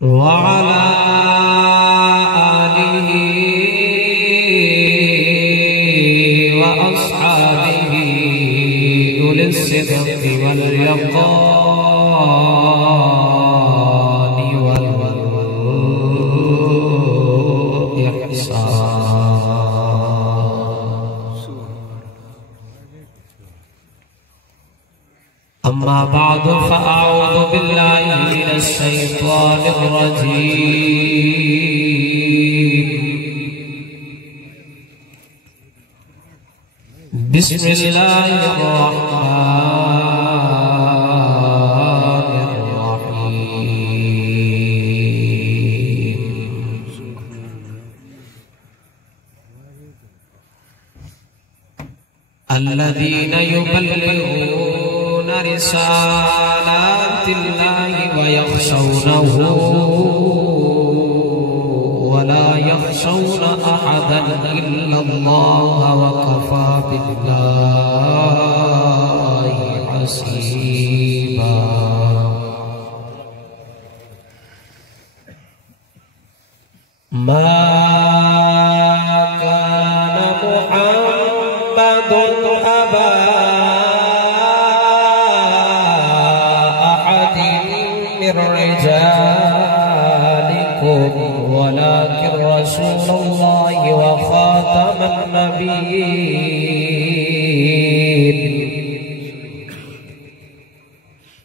وعلى آله وأصحابه أولي الصدق واليقظة والإحسان. أما بعد فأعوذ بالله من الشيطان الرجيم. بسم الله الرحمن الرحيم. الذين يبلغون رسالات الله ويخشونه ولا يخشون أحدا إلا الله وكفى بالله حسيبا. ما كان محمد أبا أحد من رجالكم ولكن رسول الله وخاتم النبيين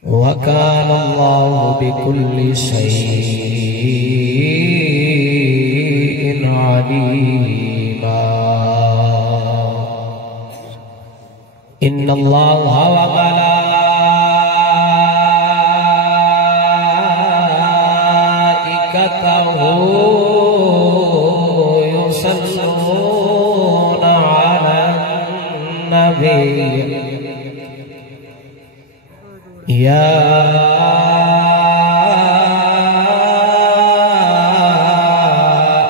وكان الله بكل شيء عليما. إن الله وملائكته يصلون على النبي يا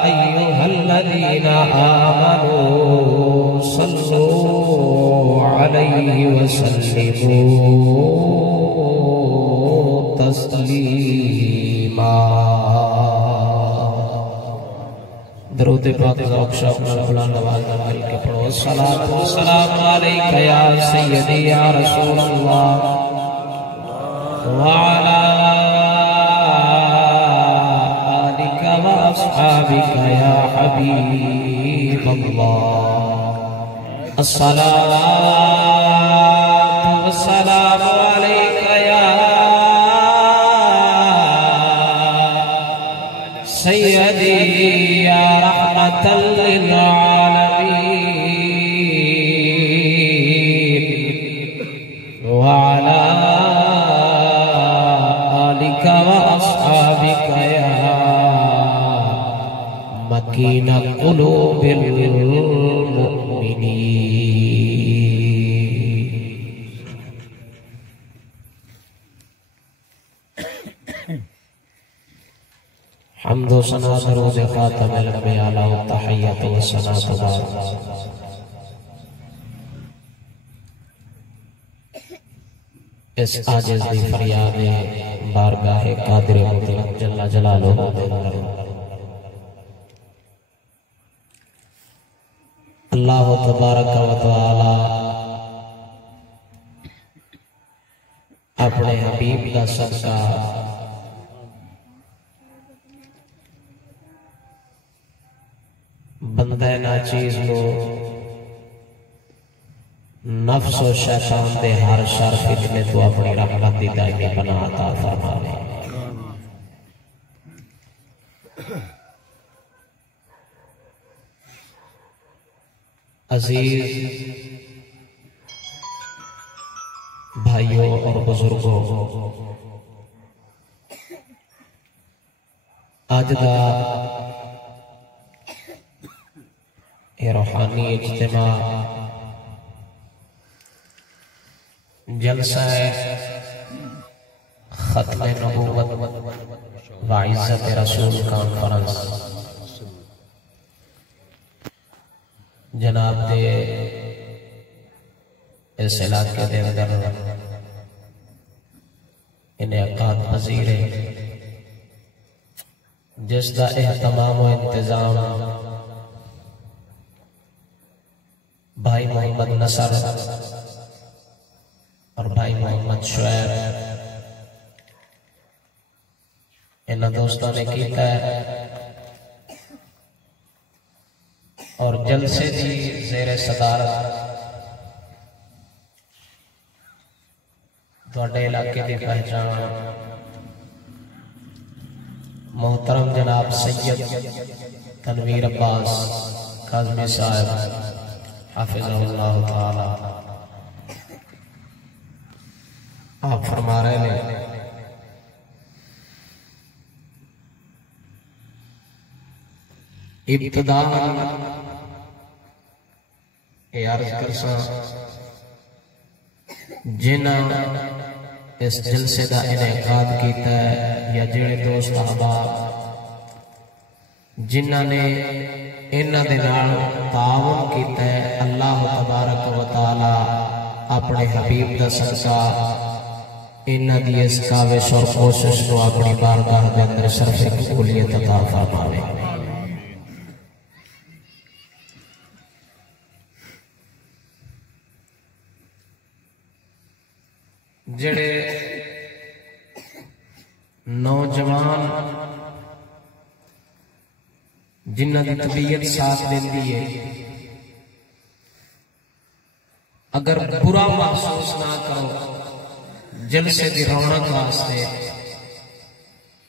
أيها الذين آمنوا صلوا عليه وسلموا تسليما. درود پاک ذوق شوق بلند آواز میں مل کے پڑھو. الصلاۃ والسلام علیک یا سیدی یا رسول اللہ وعلى آلك وأصحابك يا حبيب الله. الصلاة والسلام عليك يا سيدي يا رحمة للعالمين وعلى وأصحابك يا مكين قلوب المؤمنين. حمد و ثنا درود خاتم الانبیاء له التحیۃ والثناء بعد. اس عاجز دی فریاد بارگاہ قادر مطلق جل جلالہ اللہ تبارک و تعالی اپنے حبیب دا صدقہ بندہ ناچیز نو نفس و شیطان دے ہر شر فتنے تو اپنی رحمت دی دائمی پناہ عطا فرمانے. عزیز بھائیوں اور بزرگوں، آج دا یہ روحانی اجتماع جلسہ ختم نبوت و عزت رسول کانفرنس جناب دے اس علاقے دے اندر انعقاد پذیر جس دا اہتمام و انتظام بھائی محمد نصر اور بھائی محمد شعیب انہاں دوستوں نے کیتا ہے، اور جلسے دی زیر صدارت تواڈے علاقے دی پہچان محترم جناب سید تنویر عباس کاظمی صاحب حافظہ اللہ تعالی آپ فرما رہے ہیں ابتداء عرض کرساں جنہ اس جلسے دا انعقاد کیتا ہے یا جڑے دوست احباب جنہ نے انہاں دے نال تعاون کیتا ہے، اللہ تبارک و تعالی اپنے حبیب دا صدقہ انہاں دی اس کاوش اور کوشش کو اپنی بارگاہ دے اندر صرف قبولیت عطا فرماوے۔ جڑے نوجوان جنہ دی طبیعت ساتھ دیندی ہے، اگر برا محسوس نہ کرو جلسے دی رونق واسطے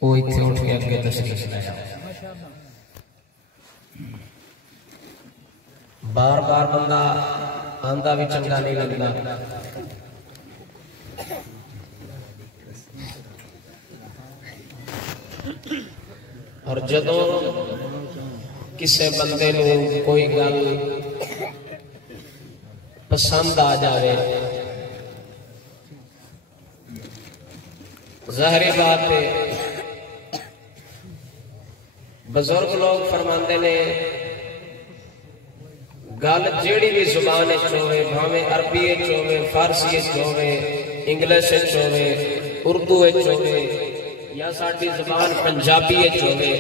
وہ اتھے اٹھ کے اگے تشریف لے جاؤ۔ بار بار بندہ آندہ بھی چنگا نہیں لگتا، اور جدوں کسے بندے نو کوئی گل پسند آ جاوے ظاہری بات ہے، بزرگ لوگ فرماندے نے گل جیڑی بھی زبان ہوے، بھاویں عربی ہوے، فارسی ہوے، انگلش ہوے، اردو ہوے یا ساڈی زبان پنجابی ہوے،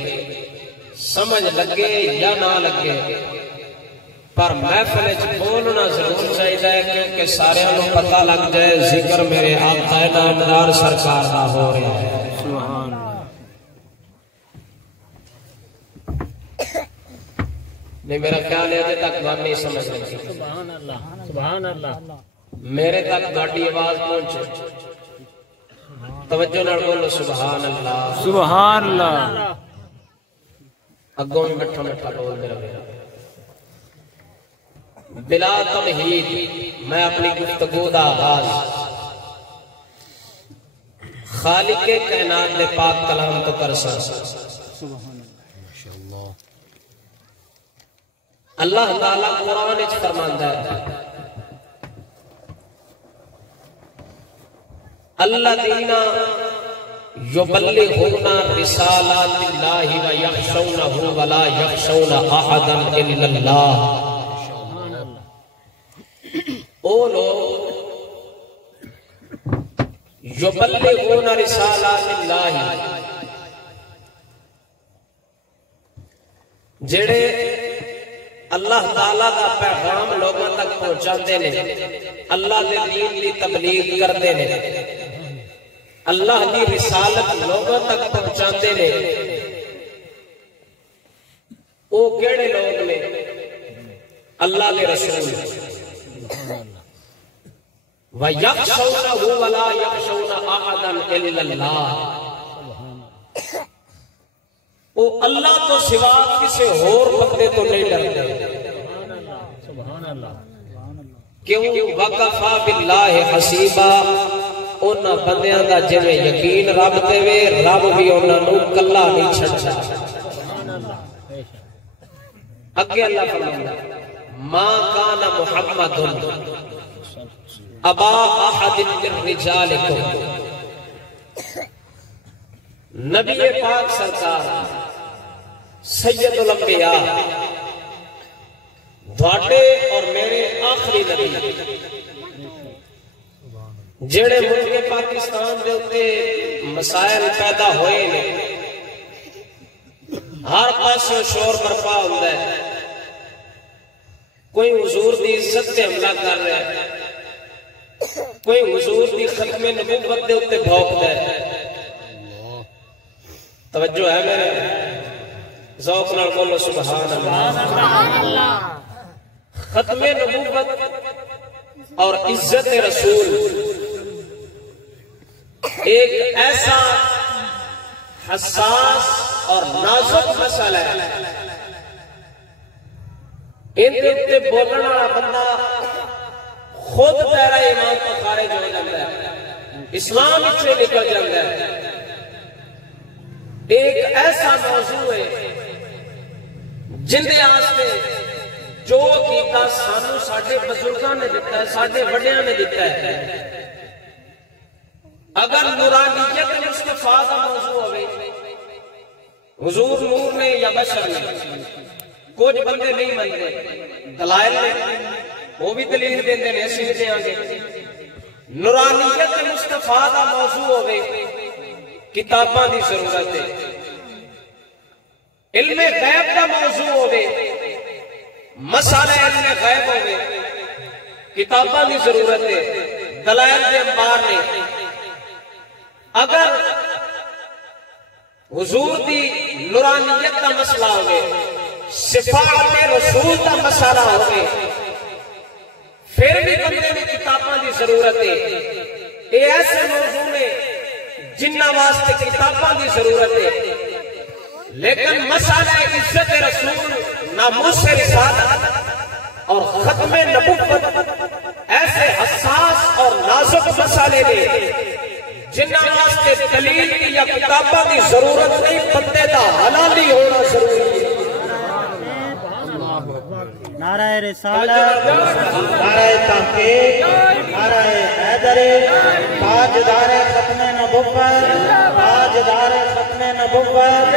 سمجھ لگے یا نہ لگے پر محفل بولنا ضرور چاہیے، کیونکہ سارے کو پتہ لگ جائے ذکر میرے آقا نامدار سرکار کا ہو رہا ہے۔ سبحان نہیں، میرا خیال ہے ابھی تک بات نہیں سمجھ رہی۔ سبحان اللہ، سبحان اللہ، میرے تک گاڑی آواز پہنچے، توجہ نال بولو سبحان اللہ، سبحان اللہ، اگوں میں بیٹھا بیٹھا بول دے رہے۔ بلا تمہید میں اپنی گفتگو دا آغاز خالق کائنات دے پاک کلام تو کر سا۔ اللہ تعالیٰ قرآن اچھ فرماندہ ہے الذین یبلغون رسالات اللہ ویخشونہ ولا یخشون احدا الا اللہ۔ او لوگ یبلغون رسالات اللہ جڑے اللہ تعالیٰ کا پیغام لوگوں تک پہنچاندے نے، اللہ دے دین دی تبلیغ کردے نے، اللہ دی رسالت لوگوں تک پہنچاندے نے، او کیڑے لوگ نے؟ اللہ دے رسول۔ وَيَخْشَوْنَهُ وَلَا يَخْشَوْنَ أَحَدًا إِلَّا اللَّهِ۔ وہ اللہ تو سوا کسی اور بندے تو نہیں ڈرتے، کیوں؟ وَقَفَى بِاللَّهِ حَسِيبًا، انہاں بندیاں دا جویں یقین رب تے وے، رب بھی انہاں نو کلا نہیں چھڈدا۔ اگے اللہ فرماتا ما کان محمد ابا احد من رجالکم، نبی پاک سرکار سید الانبیاء دھاٹے اور میرے آخری نبی جڑے ملک پاکستان دے اتے مسائل پیدا ہوئے نے، پاسوں شور برپا ہوتا ہے، کوئی حضور دی عزت تے حملہ کر رہا ہے، کوئی حضور دی ختم نبوت دے اتے بھوکتا ہے. توجہ ہے میرے ذوق نال بولو سبحان اللہ. ختم نبوت اور عزت رسول ایک ایسا حساس اور نازک مسئلہ ہے، ان کے بولنے والا بندہ خود تیرا ایمان تو خارج ہو جاتا ہے، اسلام سے نکل جاتا ہے. ایک ایسا موضوع ہے جن دے آستے جو کیتا سانو ساڑھے بزرگاں نے دیتا ہے، ساڑھے وڈیاں نے دیتا ہے. اگر نورانیت مصطفیٰ کا موضوع ہوئے، حضور نور نے یا بشر نے، کچھ بندے نہیں منتے، دلائل نے وہ بھی دلیل دیندے نے، اسی بھی دیاں گے. نورانیت مصطفیٰ کا موضوع ہوئے، کتاباں دی ضرورت ہے. علم غیب کا موضوع ہوئے، مسئلہ علم غیب ہوئے، کتاباں دی ضرورت ہے، دلائل دے انبار نے. اگر حضور دی نورانیت کا مسئلہ ہوئے، صفات رسول کا مسئلہ ہوئے، پھر بھی بندے میں کتاباں دی ضرورت ہے. یہ ایسے موضوع میں جنہ واسطے کتاباں دی ضرورت ہے. لیکن مسئلہ عزت رسول، ناموس رسالت اور ختم نبوت ایسے حساس اور نازک مسئلے نے جنہ واسطے دلیل کی یا کتاباں دی ضرورت نہیں، بندے دا حلالی ہونا ضروری ہے. نعرہ رسالت، نعرہ تحقیق، نعرہ حیدر، تاجدار ختم نبوت، تاجدار ختم نبوت.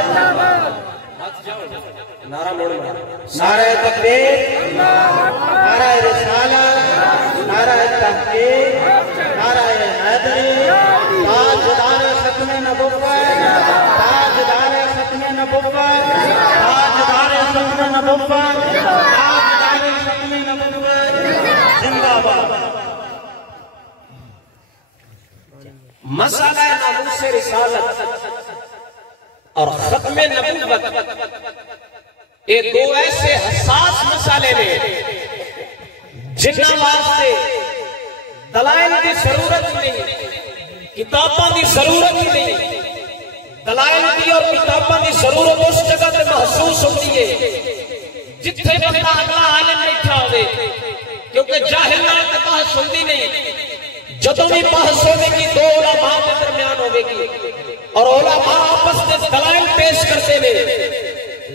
نعرہ تکبیر، نعرہ رسالت، نعرہ تحقیق، نعرہ حیدر، تاجدار ختم نبوت، تاجدار ختم نبوت، تاجدار ختم نبوت، مسئلہ ناموس رسالت اور ختم نبوت یہ دو ایسے حساس مسئلے نے جنہ واسطے دلائل کی ضرورت نہیں، کتاباں کی ضرورت ہی نہیں. دلائل کی اور کتاباں کی ضرورت اس جگہ پہ محسوس ہوتی ہے جتھے بندہ اگلا عالم بیٹھا ہوئے، کیونکہ جاہل نال تے بحث ہوندی نہیں. جدوں بھی بحث ہوے گی دو علماء کے درمیان ہوے گی اور علماء آپس میں دلائل پیش کرتے ہیں.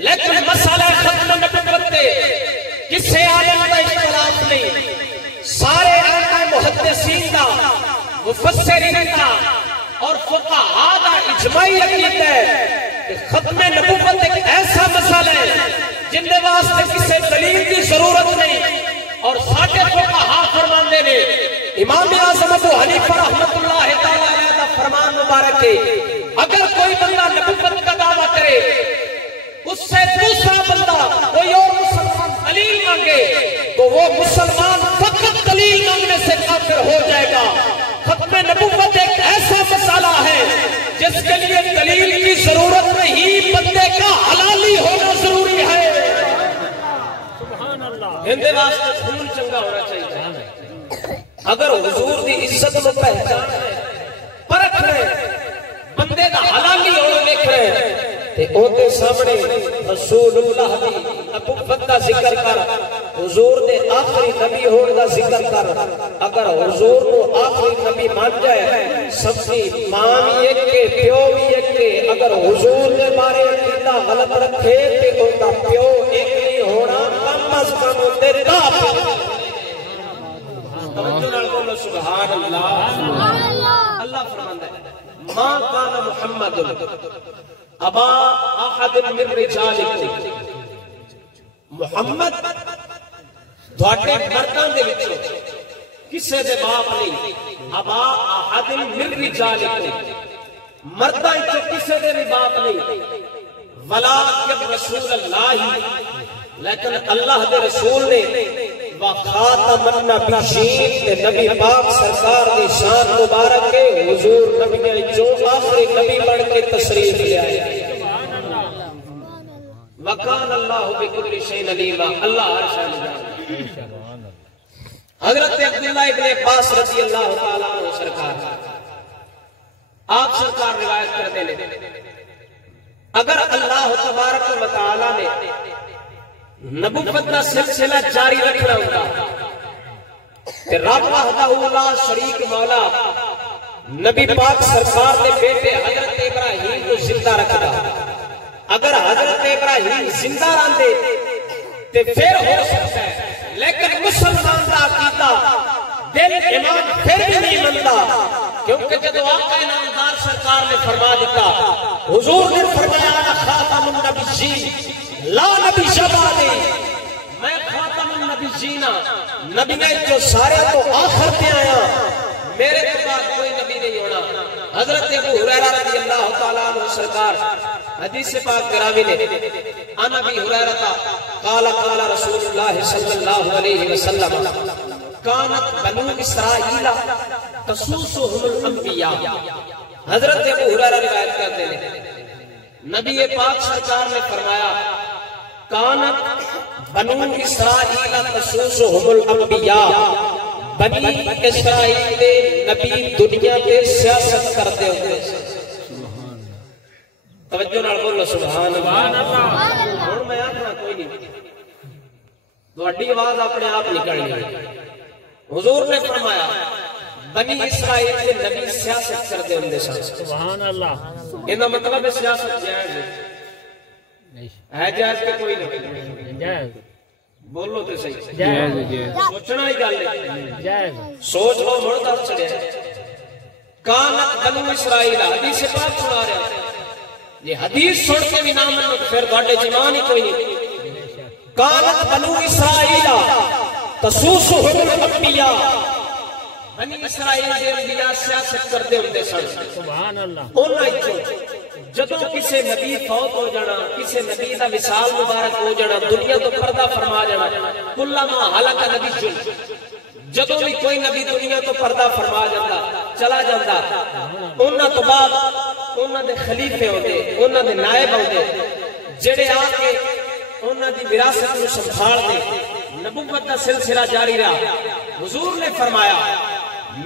لیکن مسئلہ ختم نبوت تے کسے عالم کا اختلاف نہیں، سارے علماء محدثین کا، مفسرین کا اور فقہاء کا اجماعی عقیدہ ہے کہ ختم نبوت ایک ایسا مسئلہ ہے جن کے واسطے کسی دلیل کی ضرورت نہیں. اور ساڈے فقہاء فرماندے نے، امام اعظم ابو حنیفہ رحمۃ اللہ تعالی علیہ کا فرمان مبارک ہے، اگر کوئی بندہ نبوت کا دعویٰ کرے، اس سے دوسرا بندہ کوئی اور مسلمان دلیل مانگے تو وہ مسلمان فقط دلیل مانگنے سے کافر ہو جائے گا. ختم نبوت ایک ایسا مسئلہ ہے جس کے لیے دلیل کی ضرورت نہیں، بندے کا حلالی ہونا ضروری ہے. ہندے واسطے خون چنگا ہونا چاہیے. اگر حضور دی عزت کو پہچان ہے، پرکھ رہے، بندے دا حلالی ہونا دیکھ رہے تے اوتے سامنے رسول اللہ دی نبوت دا ذکر کر، حضور دے آخری نبی ہونے دا ذکر کر. اگر حضور کو آخری نبی مان جائے، سب سے ماں بھی ایک کے پیو بھی ایک کے، اگر حضور دے بارے عقیدہ غلط رکھے تے اوتا پیو ایک نہیں ہونا، کم از کم ہوتے کافر. توجہ نال بولو سبحان اللہ. اللہ فرماندا ہے، ما کان محمد ابا احد من رجالکم، محمد تواڈے مرداں دے وچوں کسے دے باپ نہیں. ابا احد من رجالکم، مرداں وچوں کسے دے بھی باپ نہیں. وَلَٰكِنْ رَسُولَ اللَّهِ لیکن اللہ دے رسول نے وَخَاتَمَ النَّبِيِّينَ تے نبی پاک سرکار دی شان مبارک کے حضور نبی نے جو آخری نبی بن کے تشریف لے آئے وَكَانَ اللَّهُ بِكُلِّ شَيْءٍ عَلِيمًا اللہ ہر شے جانتا حضرت عبداللہ ابن عباس رضی اللہ تعالیٰ عنہ سرکار آپ سرکار روایت کرتے ہیں اگر اللہ تبارک و تعالیٰ نے نبوت کا سلسلہ جاری رکھنا ہوگا کہ رب وحدہ لا شریک مولا نبی پاک سرکار نے بیٹے حضرت ابراہیم کو زندہ رکھا اگر حضرت ابراہیم زندہ رہتے تو پھر ہو سکتا ہے لیکن مسلمان کا عقیدہ دل ایمان پھر بھی نہیں منتا کیونکہ جب آقا انعامدار سرکار نے فرما دیتا حضور نے فرمایا انا خاتم النبیین لا نبی شبادی میں خاتم النبیین نبی نے جو سارے تو آخر پہ آیا میرے کے بعد کوئی نبی نہیں ہونا حضرت ابو ہریرہ رضی اللہ تعالیٰ عنہ سرکار حدیث پاک گرامی نے ان ابی ہریرہ قال قال رسول اللہ صلی اللہ علیہ وسلم کانت بنو اسرائیل تسوسهم الانبیاء حضرت ابو ہریرہ روایت کرتے ہیں نبی پاک سرکار نے فرمایا کانت بنو اسرائیل تسوسهم الانبیاء بنی اسرائیل دے نبی دنیا تے سیاست کرتے ہوتے توجہ نال بولو سبحان اللہ اور میں آخنا کوئی نہیں تہاڈی آواز اپنے آپ نکلنی ہے حضور نے فرمایا بنی اسرائیل کے نبی سیاست کرتے ہوندے سن سبحان اللہ انہاں مطلب ہے سیاست جائز ہے جائز کہ کوئی نہیں جائز بولو تو صحیح جائز سوچنا ہی گل ہے جائز سوچ لو مڑ دس چڑیا کانت بنو اسرائیل حدیث پاک سنا رہا یہ حدیث سن کے بھی نہ منو پھر تہاڈے ایمان ہی کوئی نہیں کانت بنو اسرائیل تسوسهم الانبیاء بنی اسرائیل دے انبیاء سیاست کرتے ہوندے سن سبحان اللہ انہاں وچوں جدوں کسے نبی فوت ہو جانا کسے نبی دا وصال مبارک ہو جانا دنیا تو پردہ فرما جانا کلما ہلاک نبی جدوں بھی کوئی نبی دنیا تو پردہ فرما جاندا چلا جاندا انہاں تو بعد انہاں دے خلیفے ہوندے انہاں دے نائب ہوندے جڑے آ کے انہاں دی وراثت نو سنبھال دے نبوت کا سلسلہ جاری رہا حضور نے فرمایا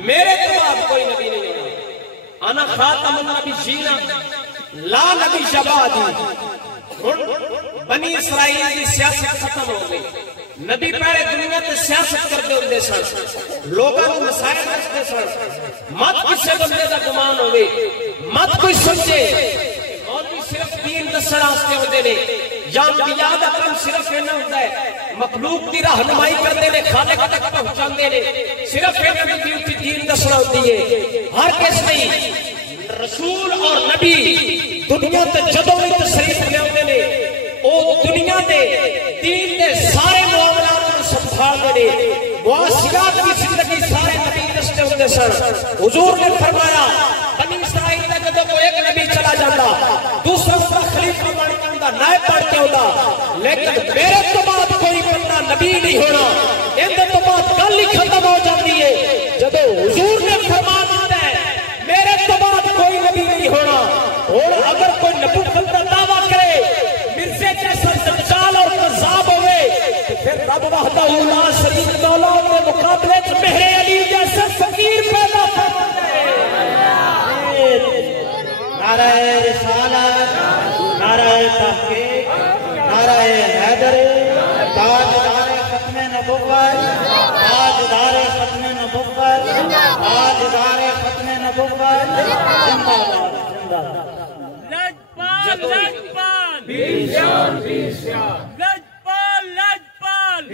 میرے کے بعد کوئی نبی نہیں ہوگا انا خاتم النبیین لا نبی شبادی بنی اسرائیل کی سیاست ختم ہو گئی نبی پہلے دنیا تے سیاست کرتے ہوندے سن لوگوں کو مسائل رکھتے سن مت کسے بندے دا گمان ہوئے مت کوئی سمجھے مولوی صرف دین دسن واسطے ہوندے نے یا انبیاء دا کام صرف اینا ہوتا ہے مخلوق کی رہنمائی کرتے نے خالق تک پہنچاندے نے صرف اینا دی ڈیوٹی دین دسنا ہوتی ہے ہر کس نہیں رسول اور نبی دنیا تے جدوں بھی تشریف لے آندے نے او دنیا دے دین دے سارے معاملات نوں سنبھالدے نے معاشرات کی زندگی سارے نبی دستے ہوندے سن حضور نے فرمایا بنی اسرائیل دا جدوں کوئی ایک نبی چلا جاتا دوسرا اس کا خلیفہ بن کے ہوندا نائب بن کے ہوندا لیکن میرے تو بعد کوئی بندہ نبی نہیں ہونا ان دے تو بعد گل ہی ختم ہو جاتی ہے جدوں حضور نے فرما دیا ہے میرے تو بعد کوئی نبی نہیں ہونا اور اگر کوئی نبوت کا دعویٰ کرے مرزے جیسا دجال اور کذاب ہوئے تو پھر رب وحدہ لا شریک مولا کے مقابلے میں مہر علی جیسے فقیر پیدا فرماتا ہے نعرہ رسالت نعرہ تحقیق نعرہ حیدر تاجدار ختم نبوت تاجدار ختم نبوت تاجدار ختم نبوت زندہ باد لجپال پیرشال لجپال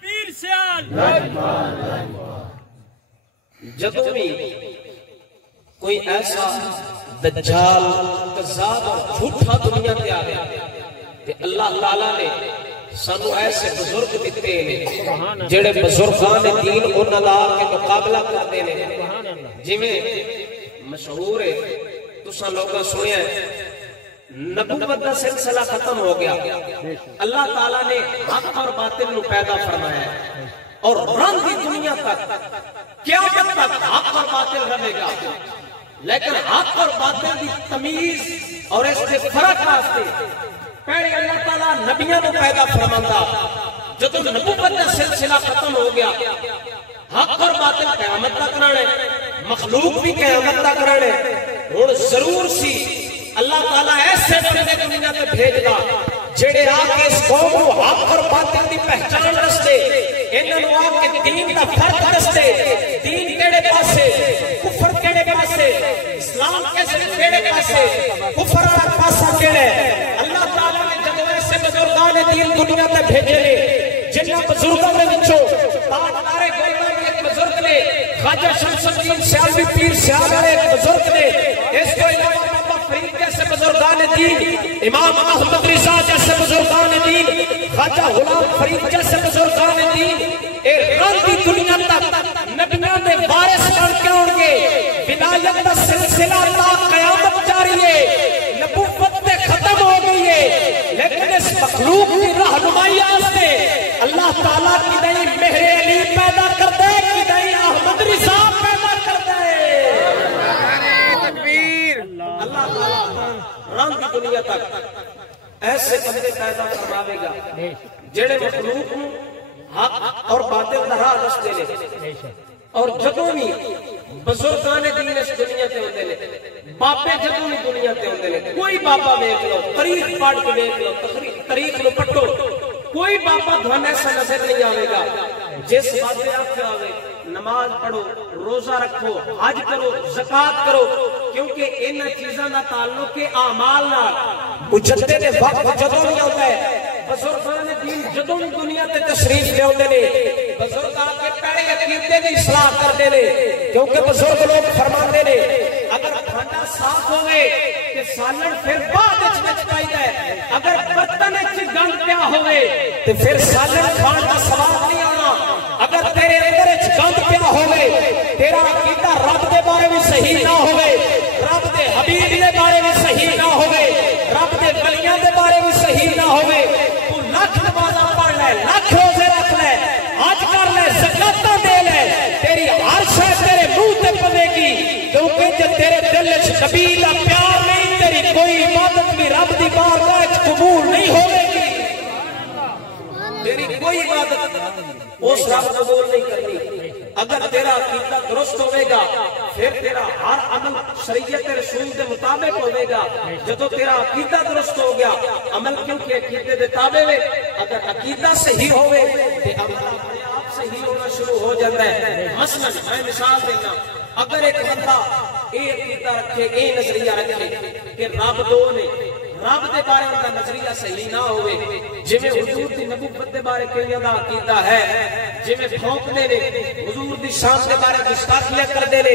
پیرشال جدوں بھی کوئی ایسا دجال کذاب اور جھوٹا دنیا تے آ گیا کہ اللہ تعالیٰ نے سانو ایسے بزرگ دیتے ہیں جڑے بزرگان دین انہاں دا کے مقابلہ کرتے ہیں جویں مشہور ہے تساں لوگاں سنیا ہے نبوت کا سلسلہ ختم ہو گیا، اللہ تعالیٰ نے حق اور باطل نو پیدا فرمایا ہے اور رنگ دنیا تک قیامت تک حق اور باطل رہے گا، لیکن حق اور باطل کی تمیز اور اس کے فرق واسطے پہلے اللہ تعالیٰ نبیوں کو پیدا فرماتا، جب نبوت کا سلسلہ ختم ہو گیا حق اور باطل قیامت تک رہنے، مخلوق بھی قیامت تک رہنے، اور ضرور سی اللہ تعالیٰ ایسے بندے دنیا میں بھیج گا جڑے آ کے اس قوم کو حق اور باطل کی پہچان دستے، انہوں آ کے دین کا فرق دستے، دین کیڑے پاسے، کفر کیڑے پاسے، اسلام کیڑے پاسے، کفر والا پاسا کیڑے۔ اللہ تعالیٰ نے جب ایسے بزرگان دین دنیا میں بھیجے نے، جنہاں بزرگوں میں وچوں تاجدار گولڈا میں ایک بزرگ نے، خواجہ شمس الدین سیالوی پیر سیال والے ایک بزرگ نے، اس کو علاوہ بابا فرید جیسے بزرگان دین، امام احمد رضا جیسے بزرگان دین، خواجہ غلام فرید جیسے بزرگان دین، ایک رنگی دنیا تک نبیوں نے وارث بن کے ہوں گے، ولایت کا سلسلہ تا قیامت جاری ہے، نبوت تے ختم ہو گئی ہے، لیکن اس مخلوق کی رہنمائی واسطے اللہ تعالیٰ کی نئی مہر علی پیدا کر دے، کی نئی احمد رضا پیدا کر دے۔ اللہ تعالیٰ رنگ دنیا تک ایسے بندے پیدا فرماوے گا جڑے مخلوق حق اور باطل دا راہ دستے نے، اور جدوں بھی بزرگان دین اس دنیا تے ہوندے نے، بابے جدوں بھی دنیا تے ہوندے نے، کوئی بابا ویکھ لو، تاریخ پڑھ کے ویکھ لو، تاریخ نو پڑھو، کوئی بابا دھن ایسا نظر نہیں آئے گا جس بابے آکھیا ہوئے نماز پڑھو، روزہ رکھو، حج کرو، زکات کرو، کیونکہ ان چیزاں دا تعلق ہے اعمال نال۔ مجدد وقت جدوں بھی ہوتا ہے، بزرگان دین جدوں بھی دنیا تے تشریف لے آتے نے، بزرگ آ کے پہلے عقیدے دی اصلاح کرتے نے، کیونکہ بزرگ لوگ فرماتے نے اگر بھانڈا صاف ہوئے کہ سالن پھر بعد وچ پائیدا ہے، اگر برتن وچ گند پیا ہوئے تے پھر سالن کھان دا سواد نہیں آنا، اگر تیرے اندر وچ گند پیا ہوئے، تیرا عقیدہ رب دے بارے میں صحیح نہ ہوئے، رب دے حبیب دے بارے میں صحیح نہ ہوئے، رب دے ولیاں دے بارے میں صحیح نہ ہوئے، تو لکھ نمازاں پڑھ لے، لکھ روزے رکھ لے، حج کر لے، زکاتاں دے لے، تیری ہر شے تیرے منہ تے پوے گی، کیونکہ جے تیرے دل وچ نبی دا پیار نہیں، تیری کوئی عبادت بھی رب دی بارگاہ وچ قبول نہیں ہوے گی، تیری کوئی عبادت اس رب قبول نہیں کرنی۔ اگر تیرا عقیدہ درست ہوئے گا پھر تیرا ہر عمل شریعت رسول دے مطابق ہوئے گا۔ جدو تیرا عقیدہ درست ہو گیا، عمل کیونکہ عقیدے دے تابع ہوئے، اگر عقیدہ صحیح ہوئے تو عمل اپنے آپ صحیح ہونا شروع ہو جاتا ہے۔ مثلا میں مثال دینا، اگر ایک بندہ یہ عقیدہ رکھے، یہ نظریہ رکھے کہ رب دو نے، رب دے بارے ان کا نظریہ صحیح نہ ہوئے، جی میں حضور دی نبوت دے بارے کیوں دا عقیدہ ہے، جی میں پھونکنے نے، حضور دی شان دے بارے گستاخیاں کر دے نے،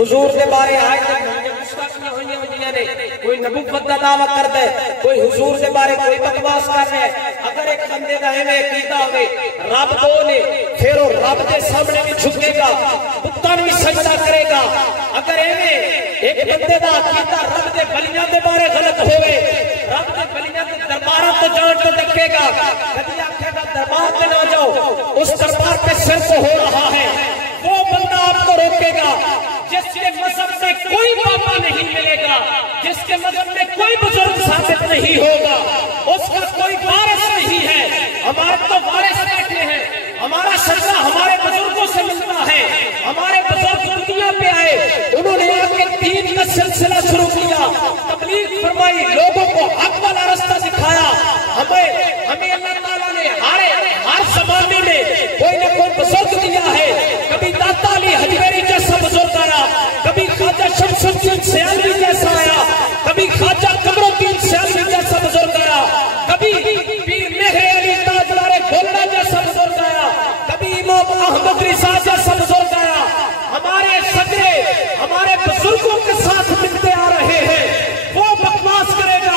حضور دے بارے آئے تے گستاخیاں ہوئیاں ہوئیاں نے، کوئی نبوت دا دعویٰ کر دے، کوئی حضور دے بارے کوئی بکواس کر رہا ہے۔ اگر ایک بندے دا ایویں عقیدہ ہوئے رب دو نے، پھر وہ رب دے سامنے بھی جھکے گا، بتاں بھی سجدہ کرے گا۔ اگر ایویں ایک بندے دا عقیدہ رب دے ولیاں دے بارے غلط ہوئے، رب دے ولیاں دے درباراں تو جان تو ڈکے گا، کبھی آکھے گا دربار پہ نہ جاؤ، اس دربار پہ صرف ہو رہا ہے، وہ بندہ آپ کو روکے گا۔ جس کے مذہب میں کوئی بابا نہیں ملے گا، جس کے مذہب میں کوئی بزرگ ثابت نہیں ہوگا، اس کا کوئی وارث نہیں ہے۔ ہمارے تو وارث بیٹھے ہیں، ہمارا سجدہ ہمارے بزرگوں سے ملتا ہے، ہمارے بزرگ دنیا پہ آئے، انہوں نے آ کے دین کا سلسلہ شروع کیا، تبلیغ فرمائی، لوگوں کو حق والا رستہ دکھایا۔ ہمیں اللہ تعالیٰ نے ہر زمانے میں کوئی نہ کوئی بزرگ دیا ہے، کبھی داتا علی حجویری جیسا بزرگ آیا، کبھی خواجہ شمس الدین سیالوی جیسا آیا، کبھی خواجہ قمر الدین سیالوی جیسا بزرگ آیا، کبھی پیر مہر علی تاجدار گولڈا جیسا بزرگ آیا، کبھی امام احمد رضا جیسا بزرگ آیا۔ ہمارے صدرے ہمارے بزرگوں کے ساتھ ملتے آ رہے ہیں، وہ بکواس کرے گا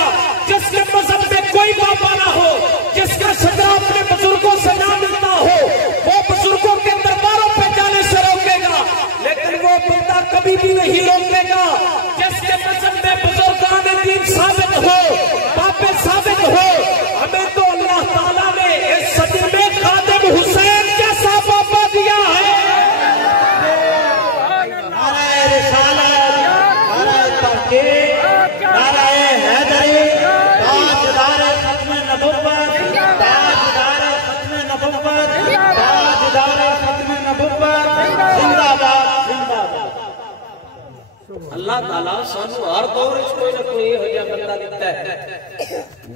اللہ تعالیٰ سانو ہر دور اس کوئی نہ کوئی ہو جا بندہ دیتا ہے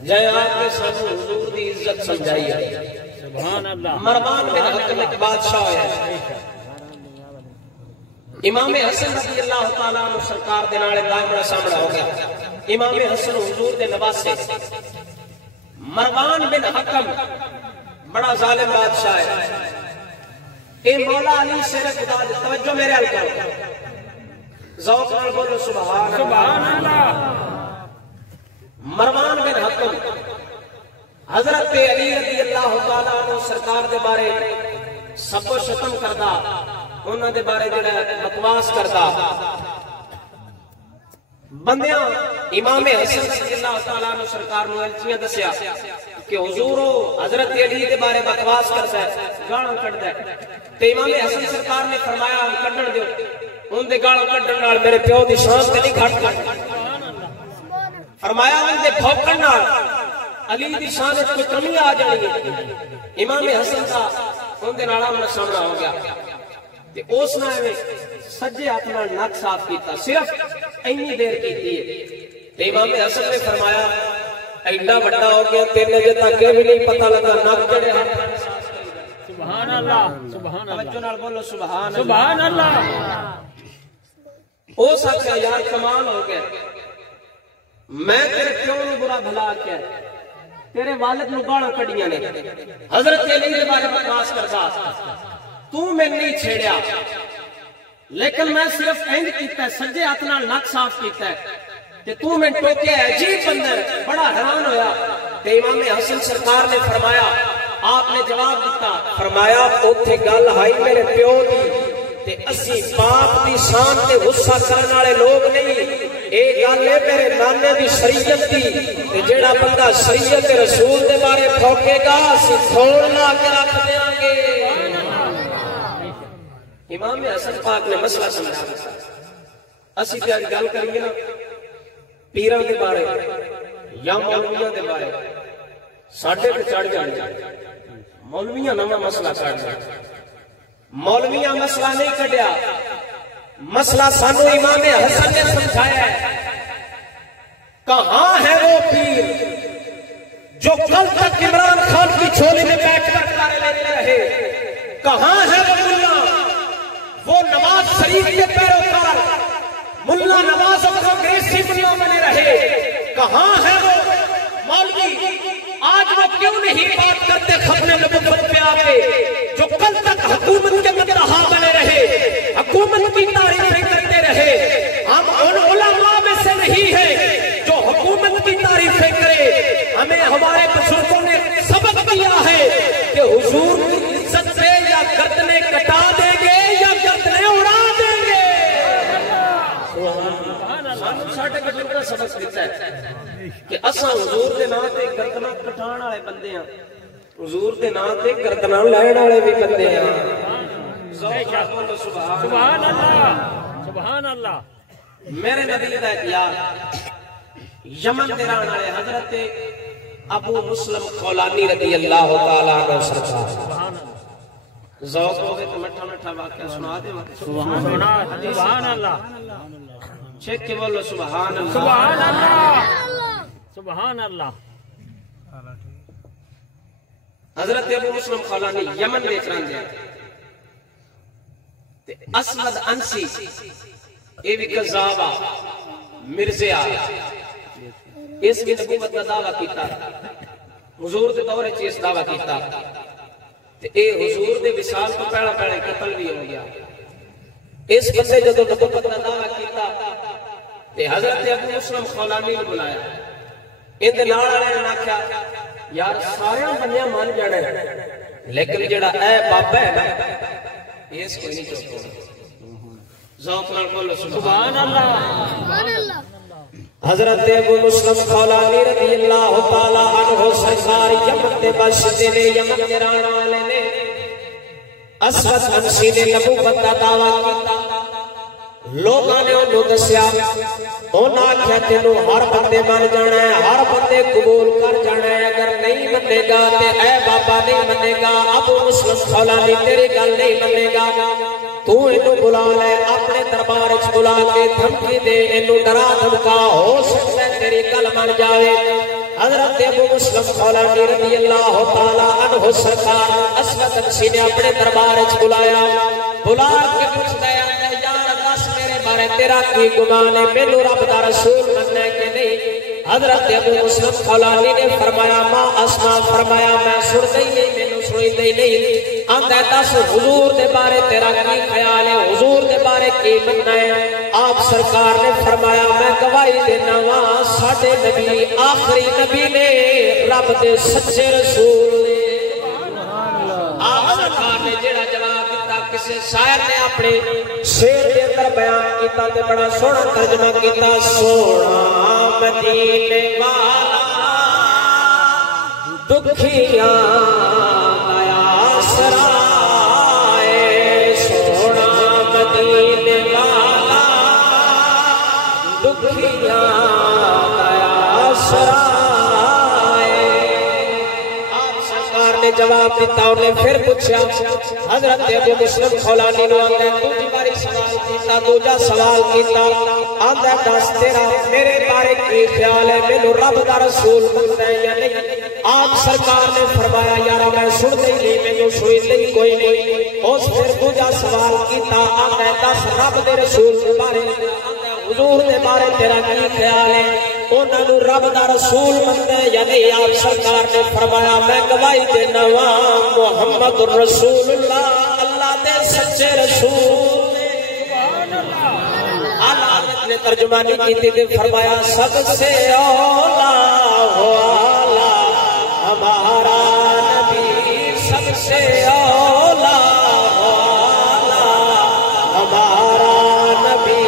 جائے آپ نے سانو حضور دی عزت سمجھائی ہے. سبحان اللہ. مروان بن حکم ایک بادشاہ ہے. امام حسن رضی اللہ تعالیٰ عنہ سرکار دے نال دائمڑا سامنا ہو گیا. امام حسن حضور دے نواسے. مروان بن حکم بڑا ظالم بادشاہ ہے. اے مولا علی سے خدا دے توجہ میرے حل کرو ذوق نال بولو سبحان اللہ. مروان بن حکم حضرت علی رضی اللہ تعالیٰ عنہ سرکار دے بارے سب و شتم کردا انہاں دے بارے جڑا بکواس کردا بندیاں امام حسن رضی اللہ تعالیٰ عنہ سرکار نو الچیاں دسیا کہ حضور حضرت علی دے بارے بکواس کردا ہے گالاں کڈدا ہے. تے امام حسن سرکار نے فرمایا کڈن دیو ان دے گالاں کڈن نال میرے پیو دی شان تے نہیں گھٹ کرنی. فرمایا ان دے بھوکن نال علی دی شان وچ کوئی کمی آ جانی ہے. امام حسن دا ان دے نال آمنا سامنا ہو گیا تے اس نے ایویں سجے ہاتھ نال نک صاف کیتا صرف اینی دیر کیتی ہے. تے امام حسن نے فرمایا ایڈا بڑا ہو گیا تیرے جے تک بھی نہیں پتہ لگا نک جڑے ہاتھ نال صاف کیتا. سبحان اللہ. سبحان اللہ. توجہ نال بولو سبحان اللہ. سبحان اللہ. او سچا یار کمال ہو گیا. میں تیرے پیو نو برا بھلا کیا تیرے والد نو گالاں کڈیاں نے حضرت علی دے بارے بکواس کردا تو میں نہیں چھیڑیا لیکن میں صرف اینج کیتا ہے سجے ہاتھ نال نک صاف کیتا ہے تے تو میں ٹوکیا ہے. عجیب بندہ بڑا حیران ہویا. تے امام حسن سرکار نے فرمایا آپ نے جواب دیتا فرمایا اوتھے گل ہائی میرے پیو دی تے اسی باپ دی شان تے غصہ کرن والے لوگ نہیں. اے گل ہے میرے نانے دی شریعت دی تے جیڑا بندہ شریعت رسول دے بارے پھوکے گا اسی تھوڑ لا کے رکھ دیاں گے. امام حسن پاک نے مسئلہ سمجھا دتا. اسی تے گل کریے نا پیراں دے بارے یا مولویاں دے بارے ساڈے تے چڑھ جاندے مولویاں نواں مسئلہ کڈ دے. مولویاں مسئلہ نہیں کڈیا مسئلہ سانو امام حسن نے سمجھایا ہے. کہاں ہے وہ پیر جو کل تک عمران خان کی جھولی میں بیٹھ کر نعرے لیتے رہے؟ کہاں ہے وہ ملا وہ نواز شریف کے پیروکار ملا نواز اور کانگریسی ملوں بنے رہے؟ کہاں ہے وہ مولوی آج وہ کیوں نہیں بات کرتے ختم نبوت پہ آگے جو کل تک حکومت کے مدرہا بنے رہے حکومت کی تعریفیں کرتے رہے؟ ہم ان علماء میں سے نہیں ہیں جو حکومت کی تعریفیں کرے. ہمیں ہمارے بزرگوں نے سبق دیا ہے کہ حضور کی عزت سے یا گردنیں کٹا دیں گے یا گردنیں اڑا دیں گے. ساڈے بزرگاں سبق دیتا ہے کہ اساں حضور دے نام تے گردناں کٹان والے بندے ہاں حضور دے نام تے گردناں لین والے بھی بندے ہاں. سبحان اللہ. سبحان اللہ. میرے نبی دا یار یمن دے رہن والے حضرت ابو مسلم خولانی رضی اللہ تعالی عنہ سرکار ذوق ہو گئے تو مٹھا مٹھا واقعہ سنا دے. سبحان اللہ. چیک کے بولو سبحان اللہ. سبحان اللہ. سبحان اللہ. حضرت ابو مسلم خولانی یمن میں رہندے تے اسود انسی اے بھی کذاب مرزا اس کی نبوت کا دعویٰ کیتا حضور دے دور وچ اس دعویٰ کیتا تے اے حضور دے وصال تو پہلا پہلے قتل بھی ہو گیا. اس بندے جدوں نبوت کا دعویٰ کیتا تے حضرت ابو مسلم خولانی نے بلایا. ان دے نال والے نے آکھیا یار سارے بندے مان جانا ہے لیکن جڑا اے بابا ہے نا اس کوئی نہیں چوکو. ذوق نال بولو سبحان اللہ. سبحان اللہ. حضرت ابو مسلم خولانی رضی اللہ تعالی عنہ سرکار یمن دے باشندے نے یمن دے رہن والے نے اسود انسی نے نبوت کا دعویٰ کیتا. لوگاں نے انہوں دسیا انہاں آکھیا تینوں ہر بندے مان جانا ہے ہر بندے قبول کر جانا ہے اگر نہیں منے گا تے اے بابا نہیں منے گا ابو مسلم خولانی تیری گل نہیں منے گا. تو انہوں بلا لے اپنے دربار اچھ بلا کے دھمکی دے انہوں ڈرا دھمکا ہو سکتا ہے تیری کل من جاوے حضرت ابو مسلم خولانی رضی اللہ تعالیٰ عنہ سرکار اسود انسی نے اپنے دربار اچھ بلایا بلا کے پوچھتا ہے یار دس میرے بارے تیرا کی گمان ہے میلو رب دا رسول مننے کے نہیں حضرت ابو مسلم خولانی نے فرمایا ماں اسما فرمایا میں سن دے نہیں مینوں سنی دے نہیں آندا دس حضور دے بارے تیرا کی خیال ہے حضور دے بارے کی مننا ہے آپ سرکار نے فرمایا میں گواہی دینا وا ساڈے نبی آخری نبی نے رب دے سچے رسول نے آپ سرکار نے جڑا جواب دیتا کسی شاعر نے اپنے شعر دے اندر بیان کیتا تے بڑا سونا ترجمہ کیتا سونا مدینے والا دکھیاں آیا سرائے سونا مدینے والا دکھیاں آیا سرائے آپ سرکار نے جواب دیتا انہیں پھر پوچھا حضرت ابو مسلم خولانی نے آندہ دوسری باری سوال کیتا دوجا سوال کیتا آندہ دس تیرا میرے بارے کی خیال ہے میں رب دا رسول بنتا ہے یا نہیں آپ سرکار نے فرمایا یارا میں سن دے نہیں میں سوئی نہیں کوئی نہیں اس پھر دوجا سوال کیتا آندہ دس رب دے رسول بارے حضور دے بارے تیرا کی خیال ہے انہوں نے رب دا رسول منتا ہے یا نہیں آپ سرکار نے فرمایا میں گواہی دینا وا محمد رسول اللہ اللہ دے سچے رسول اللہ نے ترجمانی کی تھی فرمایا سب سے اولا والا ہمارا نبی سب سے اولا والا ہمارا نبی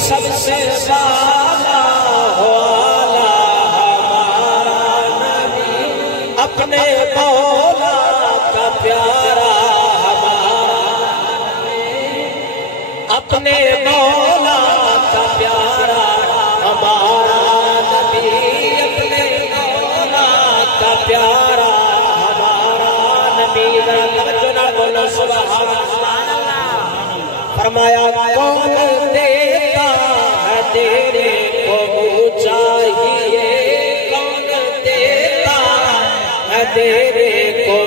سب سے والا والا ہمارا نبی اپنے مولا کا پیارا اپنے مولا کا پیارا ہمارا نبی اپنے مولا کا پیارا ہمارا نبی توجہ نہ بولو سبحان اللہ فرمایا کون دیتا ہے تیرے کو چاہیے کون دیتا ہے تیرے کو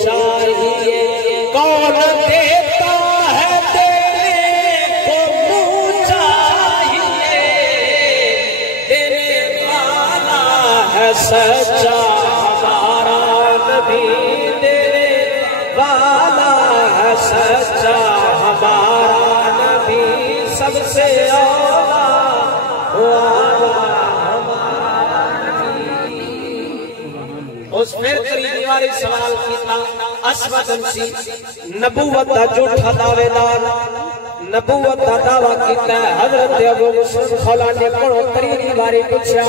چاہیے کون دیتا ہے سچا ہمارا نبی دینے والا ہے سچا ہمارا نبی سب سے اولا ہمارا نبی اس پھر قریبی والی سوال کیتا اسود انسی نبوت دا جھوٹا دعوے دار نبوت کا دعویٰ کیتا ہے حضرت ابو مسلم خولانی کو تریجی باری پوچھا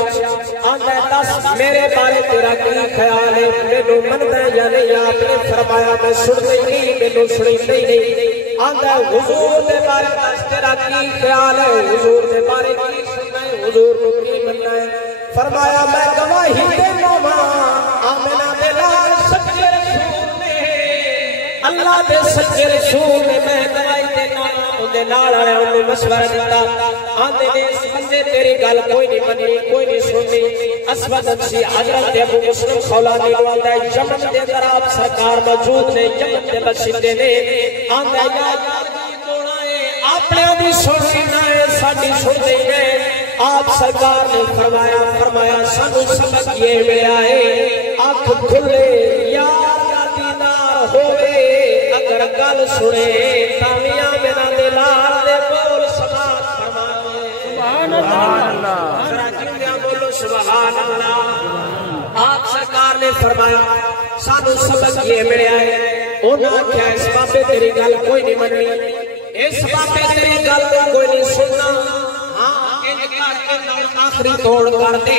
آندہ دس میرے بارے تیرا کی خیال ہے مینوں منتا ہے یا نہیں آپ نے فرمایا میں سن نہیں مینوں سنی نہیں آندہ حضور دے بارے دس تیرا کی خیال ہے حضور دے بارے کی سننا ہے حضور نو کی مننا ہے فرمایا میں گواہی دینا وا آمنہ بلال سچے رسول نے اللہ دے سچے رسول نے میں گواہی دینا اندے نال آیا انہوں مشورہ دیتا آندے نے اس بندے تیری گل کوئی نہیں منی کوئی نہیں سننی اسود انسی حضرت ابو مسلم خولانی نو آندہ ہے یمن دے در آپ سرکار موجود نے یمن دے بسندے نے آندہ یا اپنے بھی سنی نہ ہے ساڑی سن دے گئے آپ سرکار نے فرمایا سانو سبق یہ ملا ہے آنکھ کھلے یار کا دیدار ہوئے اگر گل سنے تاویاں میرا دلال دے بول سبحان سبحان اللہ ذرا جیندیاں بولو سبحان اللہ آپ سرکار نے فرمایا سانو سبق یہ ملا ہے انہوں نے کیا اس بابے تیری گل کوئی نہیں منی اس بابے تیری گل کوئی نہیں سننا آخری توڑ کر دے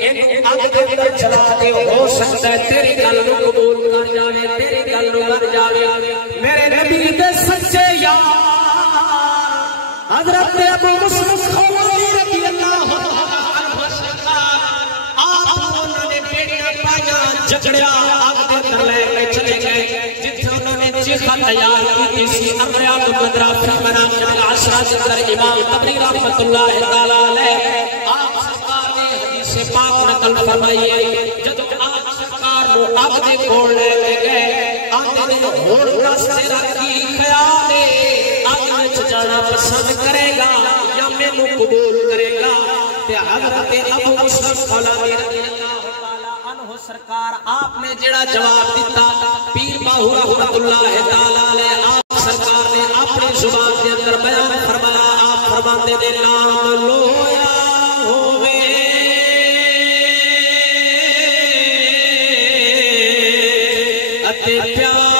انہوں آگ دے اندر چلا دے ہو سکتا ہے تیری گل نو قبول کر جاوے تیری گل نو کر جاوے میرے نبی دے سچے یار حضرت ابو مسلم خولانی رضی اللہ عنہ سرکار آپ انہوں نے بیڑیاں پائیاں جھگڑیا آگ دے اندر لے کے چلے گئے جتنے انہوں نے چیز لکھا تیار کی کسی الریاض النظرہ فی مناقب العشرہ جدر امام طبری رحمت اللہ تعالیٰ علیہ آپ سرکار نے حدیث پاک نقل فرمائیے جب آپ سرکار نو آپ نے کھوڑ لے گئے آپ نے ہوڑ راستے رکھی خیال آج جانا پسند کرے گا یا میں نو قبول کرے گا تے حضرت ابو مصعب خولانی رضی اللہ تعالیٰ عنہ سرکار آپ نے جڑا جواب دیتا پیر باہو رحمت اللہ تعالیٰ علیہ آپ سرکار نے اپنے زبان کے اندر بیان فرمایا آپ فرماتے نے نام لویا ہوئے اتے پیار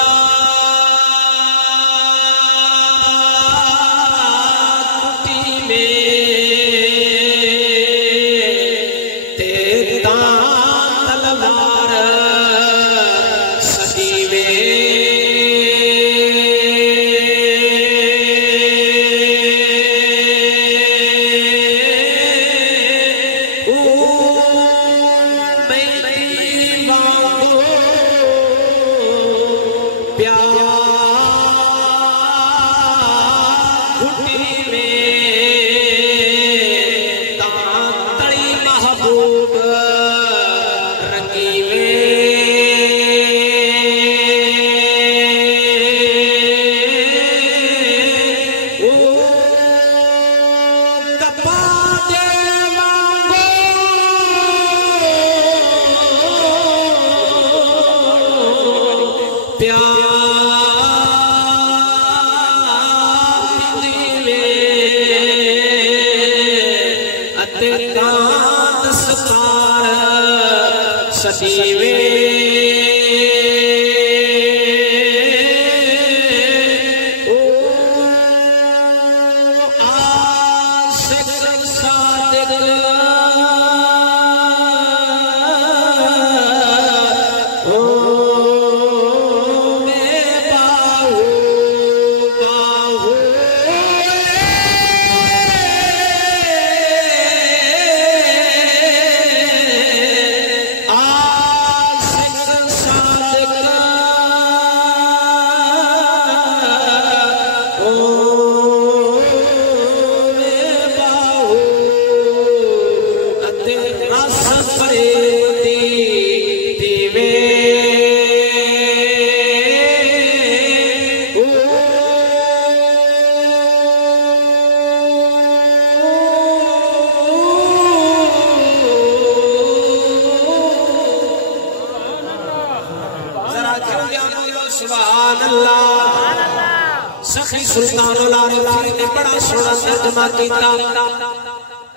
سلطان العارفین نے بڑا سونا ترجمہ کیتا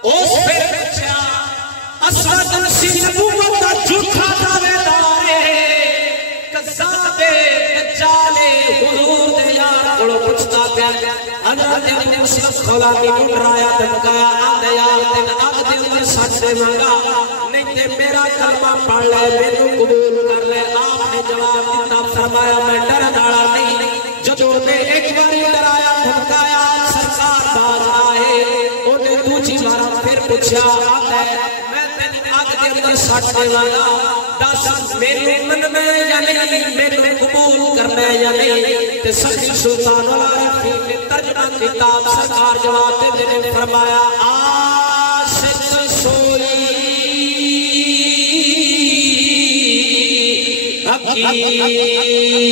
اس پہ پچھا اسرد نسی نبوت کا جھوٹا دعوے دارے قذاب دجال حضور دے یار کولو پوچھتا پیا حضرت ابو مصعب خولانی نے ڈرایا دھمکایا آندے یار تین اب دل میں سچ دے مانگا نہیں تے میرا کلمہ پڑھ لے مینوں قبول کر لے آپ نے جواب دیتا فرمایا میں ڈرن والا نہیں جو نے ایک باری ڈرایا دھمکایا سرکار باز آئے انہیں دوسری بار پھر پوچھا آتا ہے میں تین آگ کے اندر سٹ دے والا دس میرے من میں یا نہیں میرے قبول کرنا ہے یا نہیں تے سخی سلطان العارفین نے ترجمہ کتاب سرکار جواب دے نے فرمایا عاشق سوئی حقیقی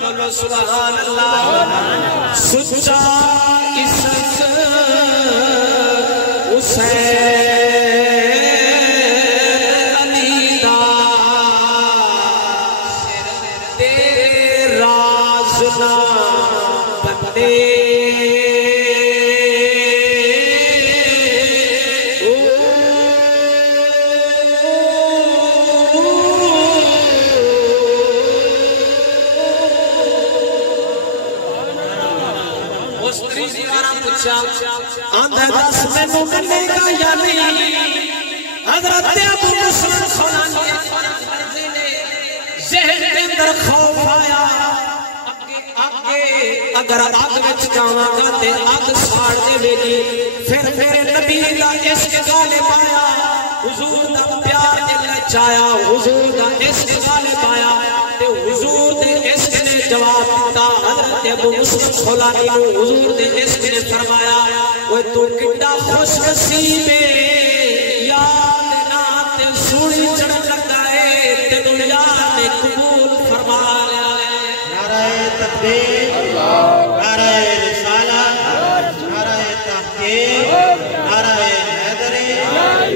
بولو سبحان اللہ سچا عشق حسین علی دا تیرے راز نہ بندے حضرت ابو مسلم خولانی ذہن کے اندر خوف آیا اگر آگ وچ جاواں گا تے آگ ساڑ دے گی پھر میرے نبی دا عشق غالب آیا حضور دا پیار دل وچ آیا حضور دا عشق غالب آیا تے حضور دے عشق نے جواب دیتا حضرت ابو مسلم خولانی نو حضور دے عشق نے فرمایا اوے تو کڈا خوش نصیب ہے یاد نات سوڑی چڑھ لگا ہے تے دنیا نے قبول فرما لیا ہے نعرہ تکبیر نعرہ رسالت نعرہ تحقیق نعرہ حیدری